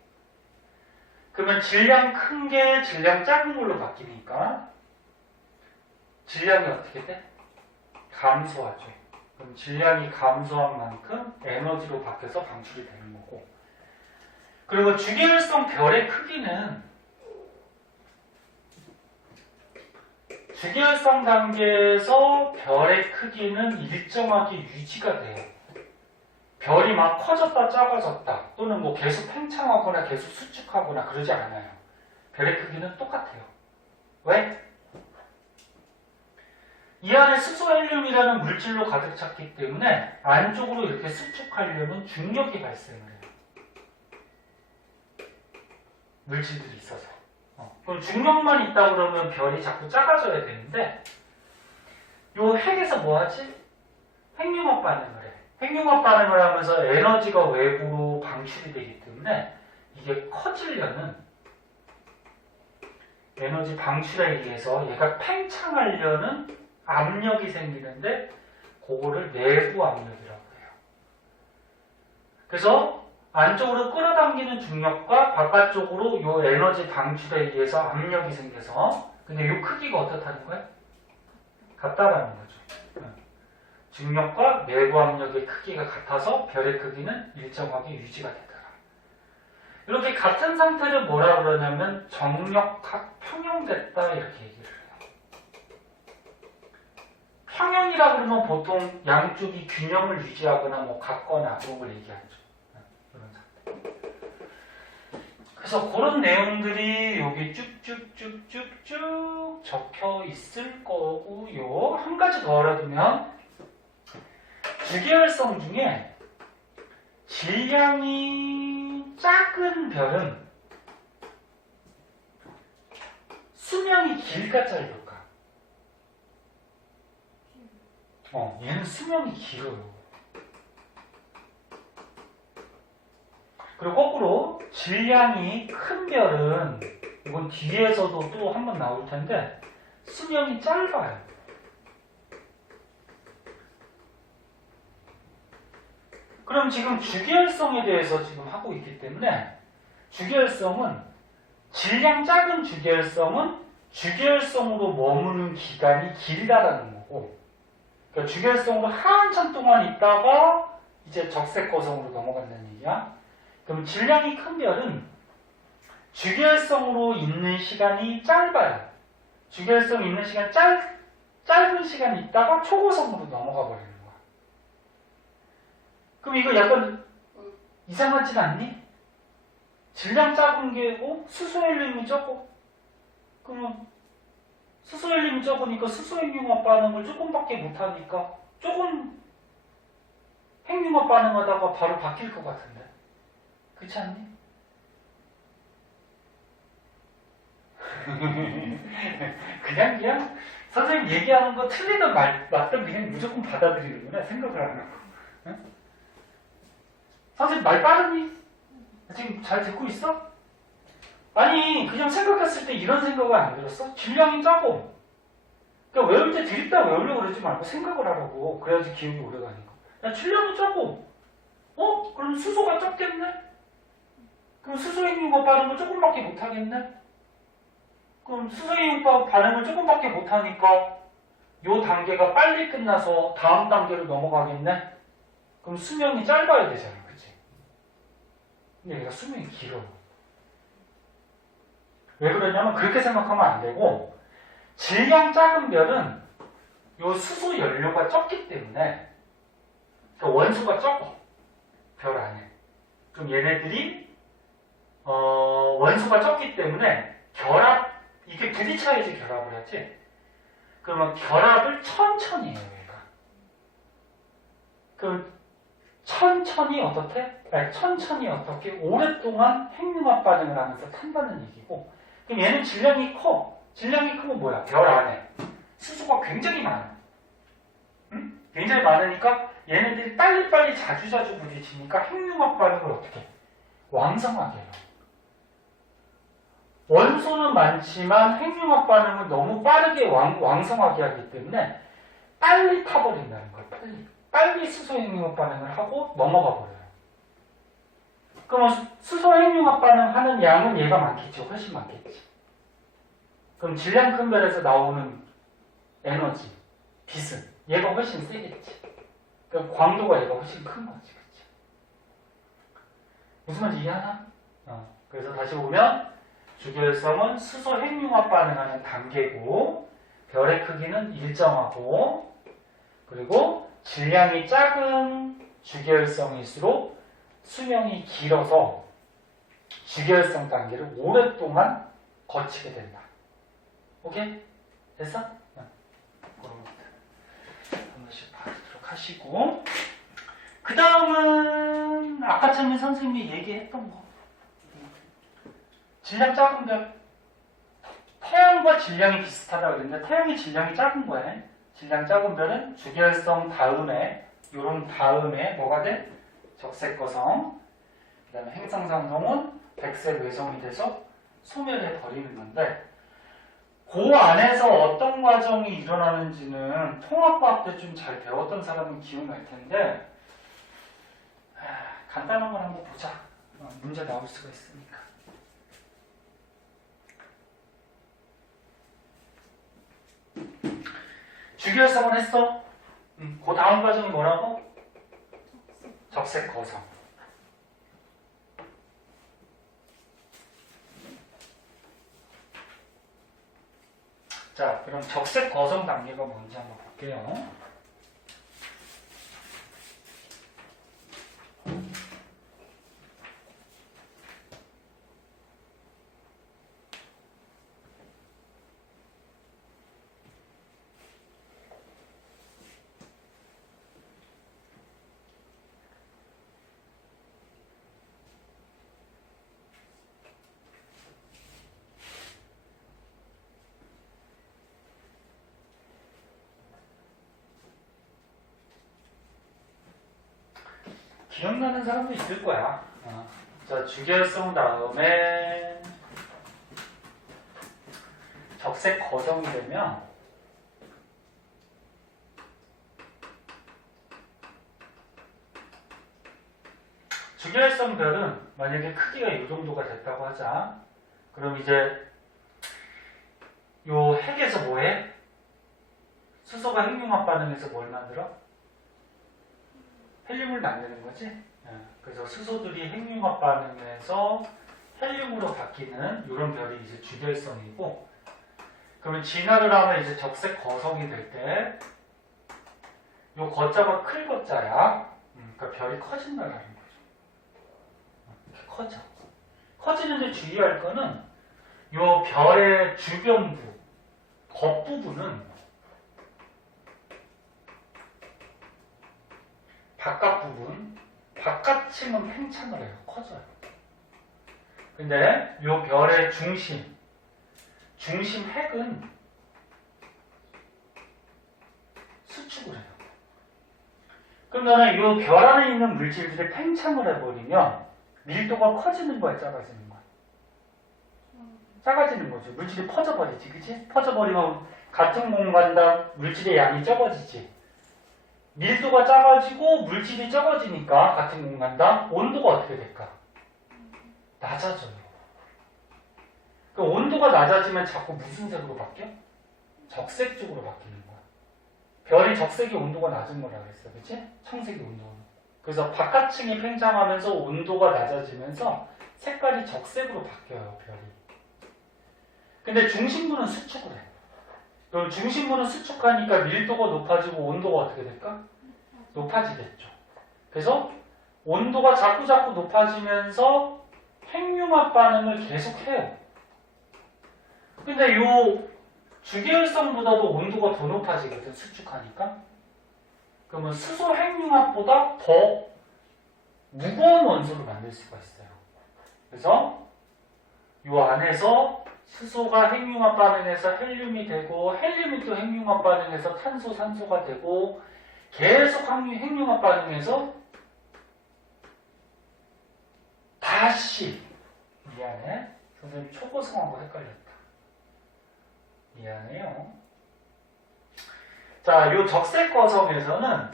그러면 질량 큰 게 질량 작은 걸로 바뀌니까 질량이 어떻게 돼? 감소하죠. 그럼 질량이 감소한 만큼 에너지로 바뀌어서 방출이 되는 거고. 그리고 주계열성 별의 크기는 주계열성 단계에서 별의 크기는 일정하게 유지가 돼요. 별이 막 커졌다 작아졌다 또는 뭐 계속 팽창하거나 계속 수축하거나 그러지 않아요. 별의 크기는 똑같아요. 왜? 이 안에 수소 헬륨이라는 물질로 가득 찼기 때문에 안쪽으로 이렇게 수축하려면 중력이 발생을 해요. 물질들이 있어서. 그럼 중력만 있다 그러면 별이 자꾸 작아져야 되는데 요 핵에서 뭐 하지? 핵융합 반응을 해. 핵융합 반응을 하면서 에너지가 외부로 방출이 되기 때문에 이게 커지려는 에너지 방출에 의해서 얘가 팽창하려는 압력이 생기는데 그거를 내부 압력이라고 해요. 그래서 안쪽으로 끌어당기는 중력과 바깥쪽으로 요 에너지 방출에 의해서 압력이 생겨서 근데 요 크기가 어떻다는 거야? 같다라는 거죠. 중력과 내부 압력의 크기가 같아서 별의 크기는 일정하게 유지가 되더라. 이렇게 같은 상태를 뭐라 그러냐면 정력학 평형됐다 이렇게 얘기를 해요. 평형이라 그러면 보통 양쪽이 균형을 유지하거나 뭐 같거나 그런 걸 얘기하죠. 이런 상태. 그래서 그런 내용들이 여기 쭉쭉쭉쭉쭉 적혀 있을 거고요. 한 가지 더 알아두면 주계열성 중에 질량이 작은 별은 수명이 길까 짧을까? 얘는 수명이 길어요. 그리고 거꾸로 질량이 큰 별은 이건 뒤에서도 또 한 번 나올 텐데 수명이 짧아요. 그럼 지금 주계열성에 대해서 지금 하고 있기 때문에 주계열성은 질량 작은 주계열성은 주계열성으로 머무는 기간이 길다라는 거고 그러니까 주계열성으로 한참 동안 있다가 이제 적색거성으로 넘어간다는 얘기야. 그럼 질량이 큰 별은 주계열성으로 있는 시간이 짧아요. 주계열성 있는 시간 짧은 시간 있다가 초고성으로 넘어가 버리는 거야. 그럼 이거 약간 이상하진 않니? 질량 작은 게 수소헬륨이 적고 그러면 수소헬륨이 적으니까 수소핵융합 반응을 조금밖에 못하니까 조금 핵융합 반응하다가 바로 바뀔 것 같은데 그렇지 않니? 그냥 선생님 얘기하는 거 틀리든 맞든 그냥 무조건 받아들이는구나. 생각을 안 하고. 응? 선생님 말 빠르니? 지금 잘 듣고 있어? 아니 그냥 생각했을 때 이런 생각은 안 들었어? 질량이 짜고 그러니까 외울 때 드립다 외우려고 그러지 말고 생각을 하라고. 그래야지 기억이 오래 가니까. 야 질량이 짜고 그럼 수소가 적겠네? 그럼 수소행유가 반응을 조금밖에 못하겠네? 그럼 수소행유가 반응을 조금밖에 못하니까 요 단계가 빨리 끝나서 다음 단계로 넘어가겠네? 그럼 수명이 짧아야 되잖아, 그치? 근데 얘가 수명이 길어. 왜 그러냐면 그렇게 생각하면 안 되고 질량 작은 별은 요 수소 연료가 적기 때문에 그러니까 원소가 적어. 별 안에. 그럼 얘네들이 원소가 적기 때문에 결합 이게 부딪혀야지 결합을 하지. 그러면 결합을 천천히 해요, 얘가. 그럼 천천히 어떻게? 아니, 천천히 어떻게 오랫동안 핵융합 반응을 하면서 탄다는 얘기고. 그럼 얘는 질량이 커. 질량이 크면 뭐야? 별 안에 수소가 굉장히 많아. 응? 굉장히 많으니까 얘네들이 빨리빨리 자주자주 부딪히니까 핵융합 반응을 어떻게? 왕성하게 해요. 원소는 많지만 핵융합 반응을 너무 빠르게 왕성하게 하기 때문에 빨리 타버린다는 거예요. 빨리 수소 핵융합 반응을 하고 넘어가 버려요. 그러면 수소 핵융합 반응하는 양은 얘가 많겠죠. 훨씬 많겠지. 그럼 질량 큰 별에서 나오는 에너지, 빛은 얘가 훨씬 세겠지. 그럼 광도가 얘가 훨씬 큰 거지. 그치? 무슨 말인지 이해하나? 그래서 다시 보면 주결성은 수소 핵융합 반응하는 단계고 별의 크기는 일정하고 그리고 질량이 작은 주결성일수록 수명이 길어서 주결성 단계를 오랫동안 거치게 된다. 오케이? 됐어? 그런 것들 한 번씩 봐도록 하시고 그 다음은 아까 전에 선생님이 얘기했던 거 질량 작은 별 태양과 질량이 비슷하다고 그랬는데 태양이 질량이 작은 거야. 질량 작은 별은 주결성 다음에 요런 다음에 뭐가 돼? 적색거성 그 다음에 행성상동은 백색 외성이 돼서 소멸해 버리는 건데 그 안에서 어떤 과정이 일어나는지는 통합과학 때 좀 잘 배웠던 사람은 기억날 텐데 간단한 걸 한번 보자. 문제 나올 수가 있으니까. 주결성은 했어? 그 다음 과정이 뭐라고? 적색거성. 자, 그럼 적색거성 단계가 뭔지 한번 볼게요. 기억나는 사람도 있을 거야. 자, 주결성 다음에 적색 거성이 되면 주결성 별은 만약에 크기가 이 정도가 됐다고 하자. 그럼 이제 요 핵에서 뭐해? 수소가 핵융합 반응해서 뭘 만들어? 헬륨을 만드는 거지. 그래서 수소들이 핵융합 반응해서 헬륨으로 바뀌는 이런 별이 이제 주결성이고, 그러면 진화를 하면 이제 적색 거성이 될 때, 요 거자가 클 거자야. 그러니까 별이 커진다는 거죠. 이렇게 커져. 커지는데 주의할 거는 요 별의 주변부, 겉부분은 바깥 부분, 바깥층은 팽창을 해요. 커져요. 근데 요 별의 중심 핵은 그러면 이 별 안에 있는 물질들이 팽창을 해버리면 밀도가 커지는 거야, 작아지는 거야? 작아지는 거죠. 물질이 퍼져버리지, 그치? 퍼져버리면 같은 공간당 물질의 양이 적어지지. 밀도가 작아지고 물질이 적어지니까 같은 공간당 온도가 어떻게 될까? 낮아져요. 그 온도가 낮아지면 자꾸 무슨 색으로 바뀌어? 적색 쪽으로 바뀌는 거야. 별이 적색이 온도가 낮은 거라 그랬어, 그치? 청색이 온도가. 그래서 바깥층이 팽창하면서 온도가 낮아지면서 색깔이 적색으로 바뀌어요, 별이. 근데 중심부는 수축을 해. 그럼 중심부는 수축하니까 밀도가 높아지고 온도가 어떻게 될까? 높아지겠죠. 그래서 온도가 자꾸 높아지면서 핵융합 반응을 계속해요. 근데 요 주계열성보다도 온도가 더 높아지거든, 수축하니까. 그러면 수소 핵융합보다 더 무거운 원소를 만들 수가 있어요. 그래서 요 안에서 수소가 핵융합 반응해서 헬륨이 되고, 헬륨이 또 핵융합 반응해서 탄소, 산소가 되고, 계속 핵융합 반응해서 다시, 미안해, 선생님 초고성하고 헷갈렸다. 미안해요. 자, 요 적색 거성에서는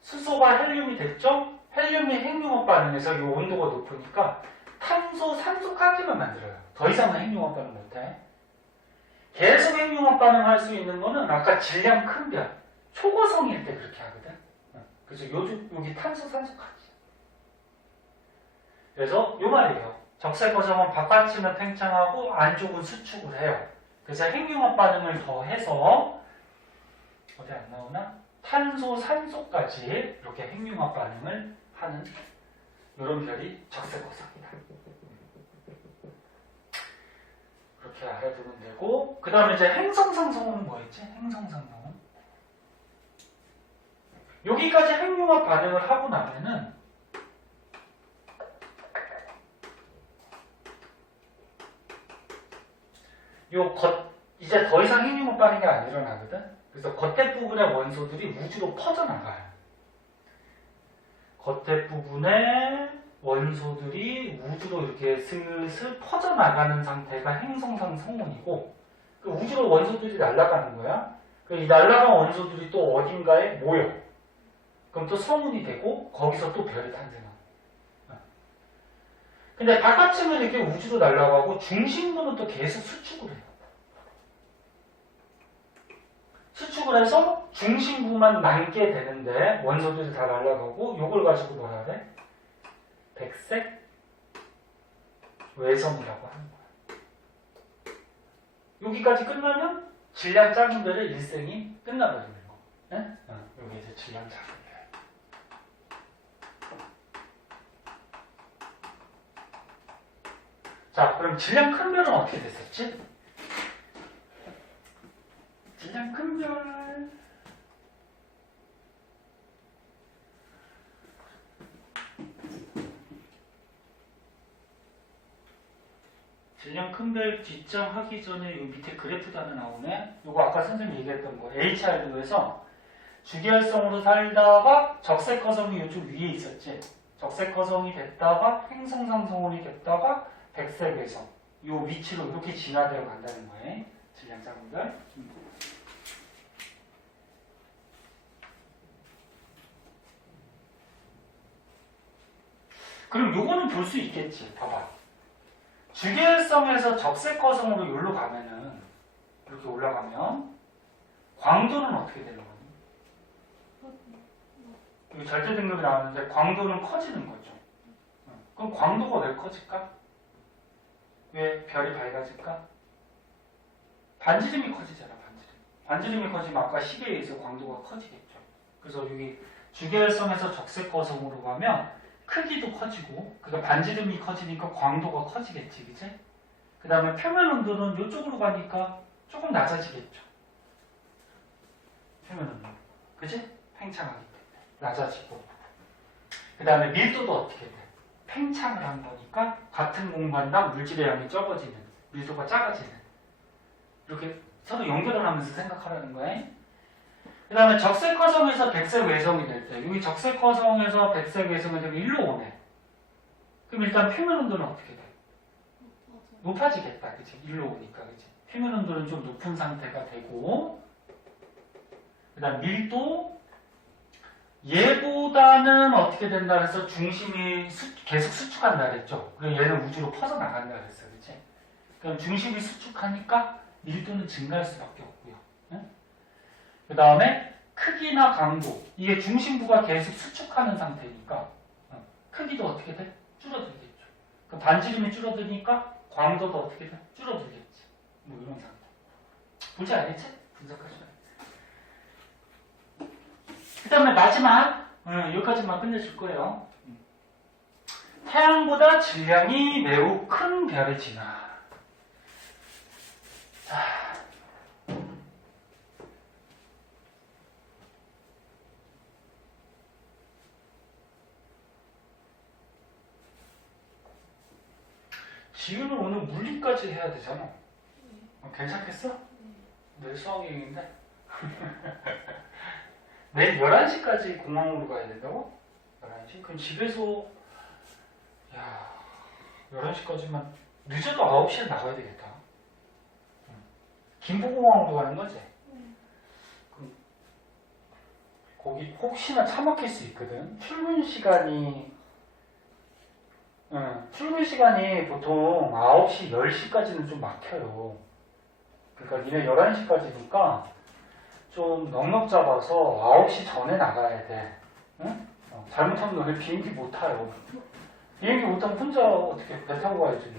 수소가 헬륨이 됐죠? 헬륨이 핵융합 반응해서 요 온도가 높으니까 탄소, 산소까지만 만들어요. 더 이상은 핵융합 반응 못해. 계속 핵융합 반응할 수 있는 거는 아까 질량 큰 별, 초고성일 때 그렇게 하거든. 그래서 여기 탄소, 산소까지. 그래서 요 말이에요. 적색 거성은 바깥층은 팽창하고 안쪽은 수축을 해요. 그래서 핵융합 반응을 더해서 어디 안 나오나? 탄소, 산소까지 이렇게 핵융합 반응을 하는 이런 별이 적색 거성이다. 그렇게 알아두면 되고, 그 다음에 이제 행성상성은 뭐였지? 행성상성은 여기까지 핵융합 반응을 하고 나면은 이제 더 이상 핵융합 반응이 안 일어나거든. 그래서 겉에 부분의 원소들이 우주로 퍼져나가요. 겉에 부분의 원소들이 우주로 이렇게 슬슬 퍼져나가는 상태가 행성상 성운이고, 그 우주로 원소들이 날아가는 거야. 이 날아간 원소들이 또 어딘가에 모여. 그럼 또 성운이 되고, 거기서 또 별이 탄생하고. 근데 바깥층은 이렇게 우주로 날아가고, 중심부는 또 계속 수축을 해요. 수축을 해서 중심부만 남게 되는데 원소들이 다 날아가고, 요걸 가지고 뭐라 그래? 백색 외성이라고 하는 거야. 여기까지 끝나면 질량 작은 별의 일생이 끝나버리는 거. 네? 여기 이제 질량 작은 별. 자, 그럼 질량 큰 별은 어떻게 됐었지? 질량 큰 별. 질량 큰 별 뒷장 하기 전에 요 밑에 그래프도 하나 나오네. 요거 아까 선생님이 얘기했던 거. HR도에서 주계열성으로 살다가 적색 거성이 이쪽 위에 있었지. 적색 거성이 됐다가 행성상성운이 됐다가 백색 외성. 요 위치로 이렇게 진화되어 간다는 거예요. 질량 작은 별. 그럼 요거는 볼 수 있겠지. 봐봐. 주계열성에서 적색 거성으로 여기로 가면은, 이렇게 올라가면 광도는 어떻게 되는 거니? 여기 절대 등급이 나왔는데 광도는 커지는 거죠. 그럼 광도가 왜 커질까? 왜 별이 밝아질까? 반지름이 커지잖아, 반지름. 반지름이 커지면 아까 시계에 의해서 광도가 커지겠죠. 그래서 여기 주계열성에서 적색 거성으로 가면 크기도 커지고, 그러니까 반지름이 커지니까 광도가 커지겠지, 그치? 그 다음에 표면 온도는 이쪽으로 가니까 조금 낮아지겠죠. 표면 온도. 그치? 팽창하기 때문에. 낮아지고. 그 다음에 밀도도 어떻게 돼? 팽창을 한 거니까 같은 공간당 물질의 양이 적어지는, 밀도가 작아지는. 이렇게 서로 연결을 하면서 생각하라는 거예요. 그 다음에 적색 화성에서 백색 외성이 될 때, 여기 적색 화성에서 백색 외성이 되면 일로 오네. 그럼 일단 표면 온도는 어떻게 돼? 높아지겠다, 그치? 일로 오니까, 그치? 표면 온도는 좀 높은 상태가 되고, 그 다음 밀도, 얘보다는 어떻게 된다 그래서 중심이 계속 수축한다 그랬죠? 그럼 얘는 우주로 퍼져나간다 그랬어, 그치? 그럼 중심이 수축하니까 밀도는 증가할 수밖에 없고요. 응? 그 다음에 크기나 강도, 이게 중심부가 계속 수축하는 상태니까 크기도 어떻게 돼? 줄어들겠죠. 그 반지름이 줄어드니까 광도도 어떻게 돼? 줄어들겠지. 뭐 이런 상태. 뭔지 알겠지? 분석하시면. 그 다음에 마지막, 여기까지만 끝내줄 거예요. 태양보다 질량이 매우 큰 별의 진화. 자, 지우는 오늘 물리까지 해야 되잖아. 괜찮겠어? 내일 수학여행인데? 내일 11시까지 공항으로 가야 된다고? 11시? 그럼 집에서, 야, 11시까지만, 늦어도 9시에 나가야 되겠다. 김포공항으로 가는 거지? 그럼 거기 혹시나 차 막힐 수 있거든? 출근 시간이 보통 9시, 10시까지는 좀 막혀요. 그러니까 니네 11시까지니까 좀 넉넉 잡아서 9시 전에 나가야 돼. 응? 잘못하면 너네 비행기 못 타요. 비행기 못 타면 혼자 어떻게 배 타고 가야지.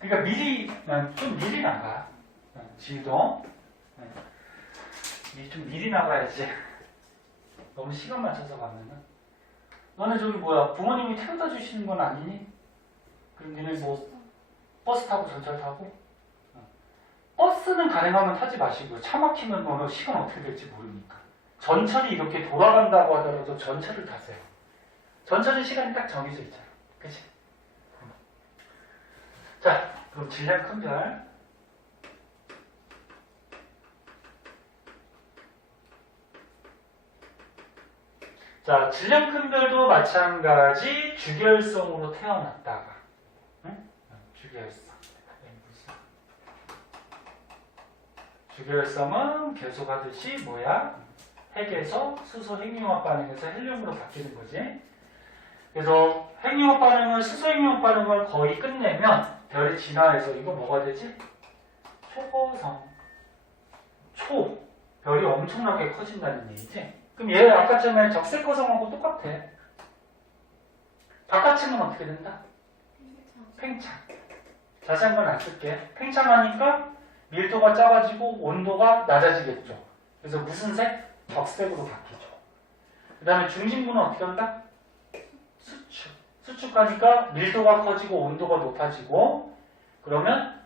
그러니까 좀 미리 나가. 지도. 좀 미리 나가야지. 너무 시간 맞춰서 가면은. 너네 저기 부모님이 태워다 주시는 건 아니니? 그럼 니네 버스 타고 전철 타고? 버스는 가능하면 타지 마시고요. 차 막히면 너는 시간 어떻게 될지 모르니까. 전철이 이렇게 돌아간다고 하더라도 전철을 타세요. 전철은 시간이 딱 정해져 있잖아. 그치? 자, 그럼 질량 큰 별. 자, 질량 큰 별도 마찬가지 주결성으로 태어났다가, 응? 주결성. 주결성은 계속 하듯이 핵에서 수소 핵융합 반응에서 헬륨으로 바뀌는 거지. 그래서 핵융합 반응을 수소 핵융합 반응을 거의 끝내면 별이 진화해서 이거 뭐가 되지? 초고성. 별이 엄청나게 커진다는 얘기지. 그럼 얘 아까처럼 적색거성하고 똑같아. 바깥층은 어떻게 된다? 팽창. 자세한 건 안 쓸게. 팽창하니까 밀도가 작아지고 온도가 낮아지겠죠. 그래서 무슨 색? 적색으로 바뀌죠. 그 다음에 중심부는 어떻게 한다? 수축. 수축하니까 밀도가 커지고 온도가 높아지고, 그러면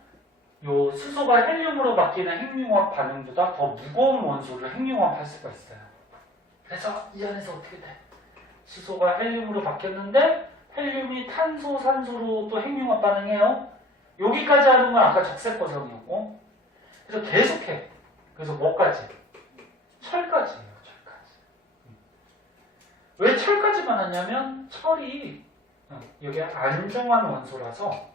요 수소가 헬륨으로 바뀌는 핵융합 반응보다 더 무거운 원소를 핵융합할 수가 있어요. 그래서 이 안에서 어떻게 돼? 수소가 헬륨으로 바뀌었는데 헬륨이 탄소, 산소로 또 핵융합 반응해요. 여기까지 하는 건 아까 적색거성이었고, 그래서 계속해. 그래서 뭐까지? 철까지예요. 철까지. 왜 철까지만 하냐면 철이 여기 안정한 원소라서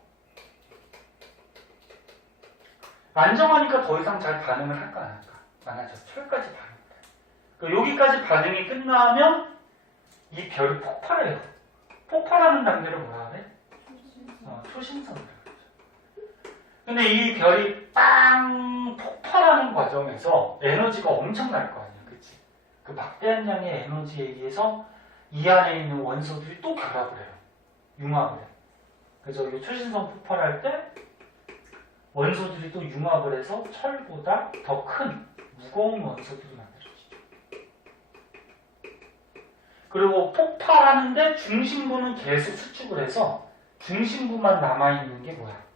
안정하니까 더 이상 잘 반응을 할까 안 할까? 안 하죠. 철까지 반응을 해요. 그러니까 여기까지 반응이 끝나면 이 별이 폭발해요. 폭발하는 단계를 뭐라 그래? 초신성이라고 그러죠. 근데 이 별이 빵 폭발하는 과정에서 에너지가 엄청날 거 아니야. 그치? 그 막대한 양의 에너지에 의해서 이 안에 있는 원소들이 또 결합을 해요. 융합을 해요. 그래서 이 초신성 폭발할 때 원소들이 또 융합을 해서 철보다 더 큰 무거운 원소들이 만들어지죠. 그리고 폭발하는데 중심부는 계속 수축을 해서 중심부만 남아있는 게 뭐야?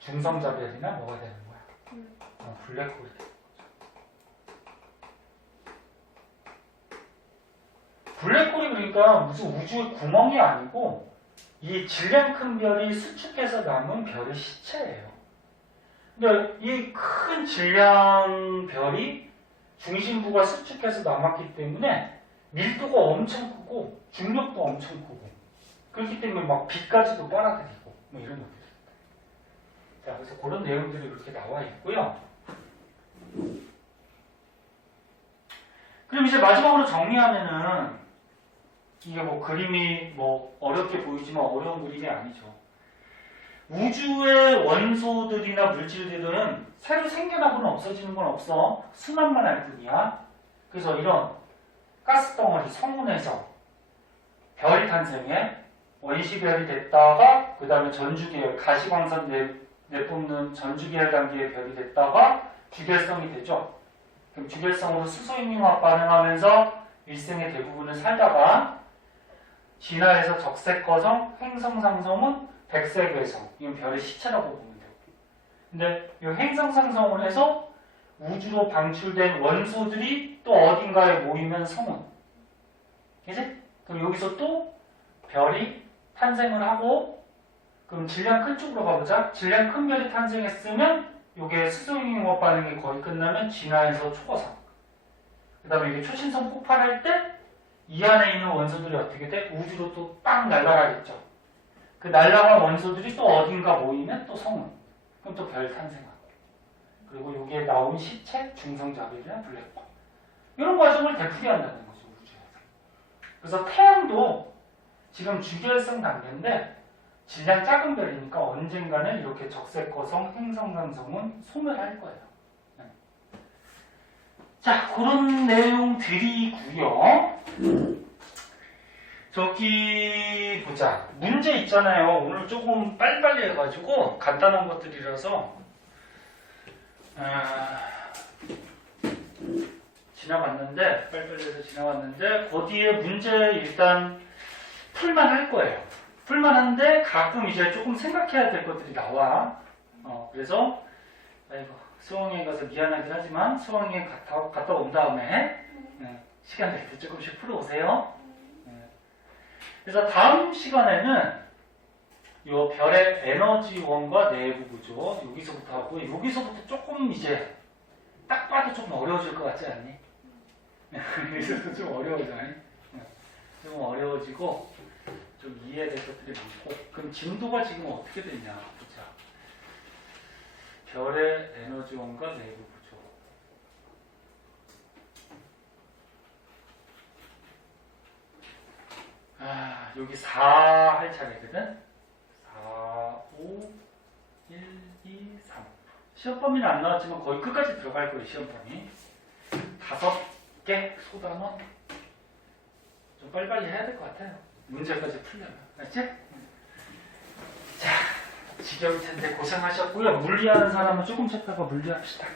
중성자별이나 뭐가 되는 거야? 블랙홀이 되는 거죠. 블랙홀이 그러니까 무슨 우주의 구멍이 아니고 이 질량 큰 별이 수축해서 남은 별의 시체예요. 근데 이 큰 질량별이 중심부가 수축해서 남았기 때문에 밀도가 엄청 크고 중력도 엄청 크고 그렇기 때문에 막 빛까지도 빨아들이고 뭐 이런 것들. 자, 그래서 그런 내용들이 이렇게 나와 있고요. 그럼 이제 마지막으로 정리하면은 이게 뭐 그림이 뭐 어렵게 보이지만 어려운 그림이 아니죠. 우주의 원소들이나 물질들은 새로 생겨나거나 없어지는 건 없어. 순환만 할 뿐이야. 그래서 이런 가스덩어리 성운에서 별이 탄생해 원시별이 됐다가 그 다음에 전주계열 가시광선 내뿜는 전주계열 단계의 별이 됐다가 주결성이 되죠. 그럼 주결성으로 수소인융합 반응하면서 일생의 대부분을 살다가 진화해서 적색거성, 행성상성은 백색외성, 이건 별의 시체라고 보면 돼요. 근데 이 행성상성을 해서 우주로 방출된 원소들이 또 어딘가에 모이면 성운. 그지? 그럼 여기서 또 별이 탄생을 하고, 그럼 질량 큰 쪽으로 가보자. 질량 큰 별이 탄생했으면 이게 수소인융합 반응이 거의 끝나면 진화해서 초거성. 그 다음에 이게 초신성 폭발할 때 이 안에 있는 원소들이 어떻게 돼? 우주로 또 빵 날아가겠죠. 그 날아간 원소들이 또 어딘가 모이면 또 성운. 그럼 또 별 탄생하고. 그리고 여기에 나온 시체, 중성자별이나 블랙홀. 이런 과정을 되풀이한다는 거죠, 우주에서. 그래서 태양도 지금 주결성 단계인데 질량 작은 별이니까 언젠가는 이렇게 적색거성, 행성상성은 소멸할 거예요. 네. 자, 그런 내용들이고요. 저기 보자. 문제 있잖아요. 오늘 조금 빨리빨리 해가지고 간단한 것들이라서 지나갔는데 빨리빨리 해서 지나갔는데 거기에 문제 일단 풀만 할 거예요. 풀만 한데 가끔 이제 조금 생각해야 될 것들이 나와. 그래서 아이고 수학여행 가서 미안하긴 하지만 수학여행 갔다 온 다음에 시간 될 때 조금씩 풀어오세요. 그래서 다음 시간에는 이 별의 에너지원과 내부 구조 여기서부터 하고 여기서부터 조금 이제 딱 봐도 좀 어려워질 것 같지 않니? 여기서부터 좀 어려워지네. 좀 어려워지고 좀 이해될 것들이 많고 그럼 진도가 지금 어떻게 되냐 보자. 별의 에너지원과 내부 구조. 여기 4 할 차례거든. 4, 5, 1, 2, 3. 시험 범위는 안 나왔지만 거의 끝까지 들어갈 거예요. 시험 범위 5개 소단원. 좀 빨리빨리 해야 될 것 같아요. 문제까지 풀려면. 알지? 자, 지겨울 텐데 고생하셨고요. 물리하는 사람은 조금 쉬다가 물리합시다.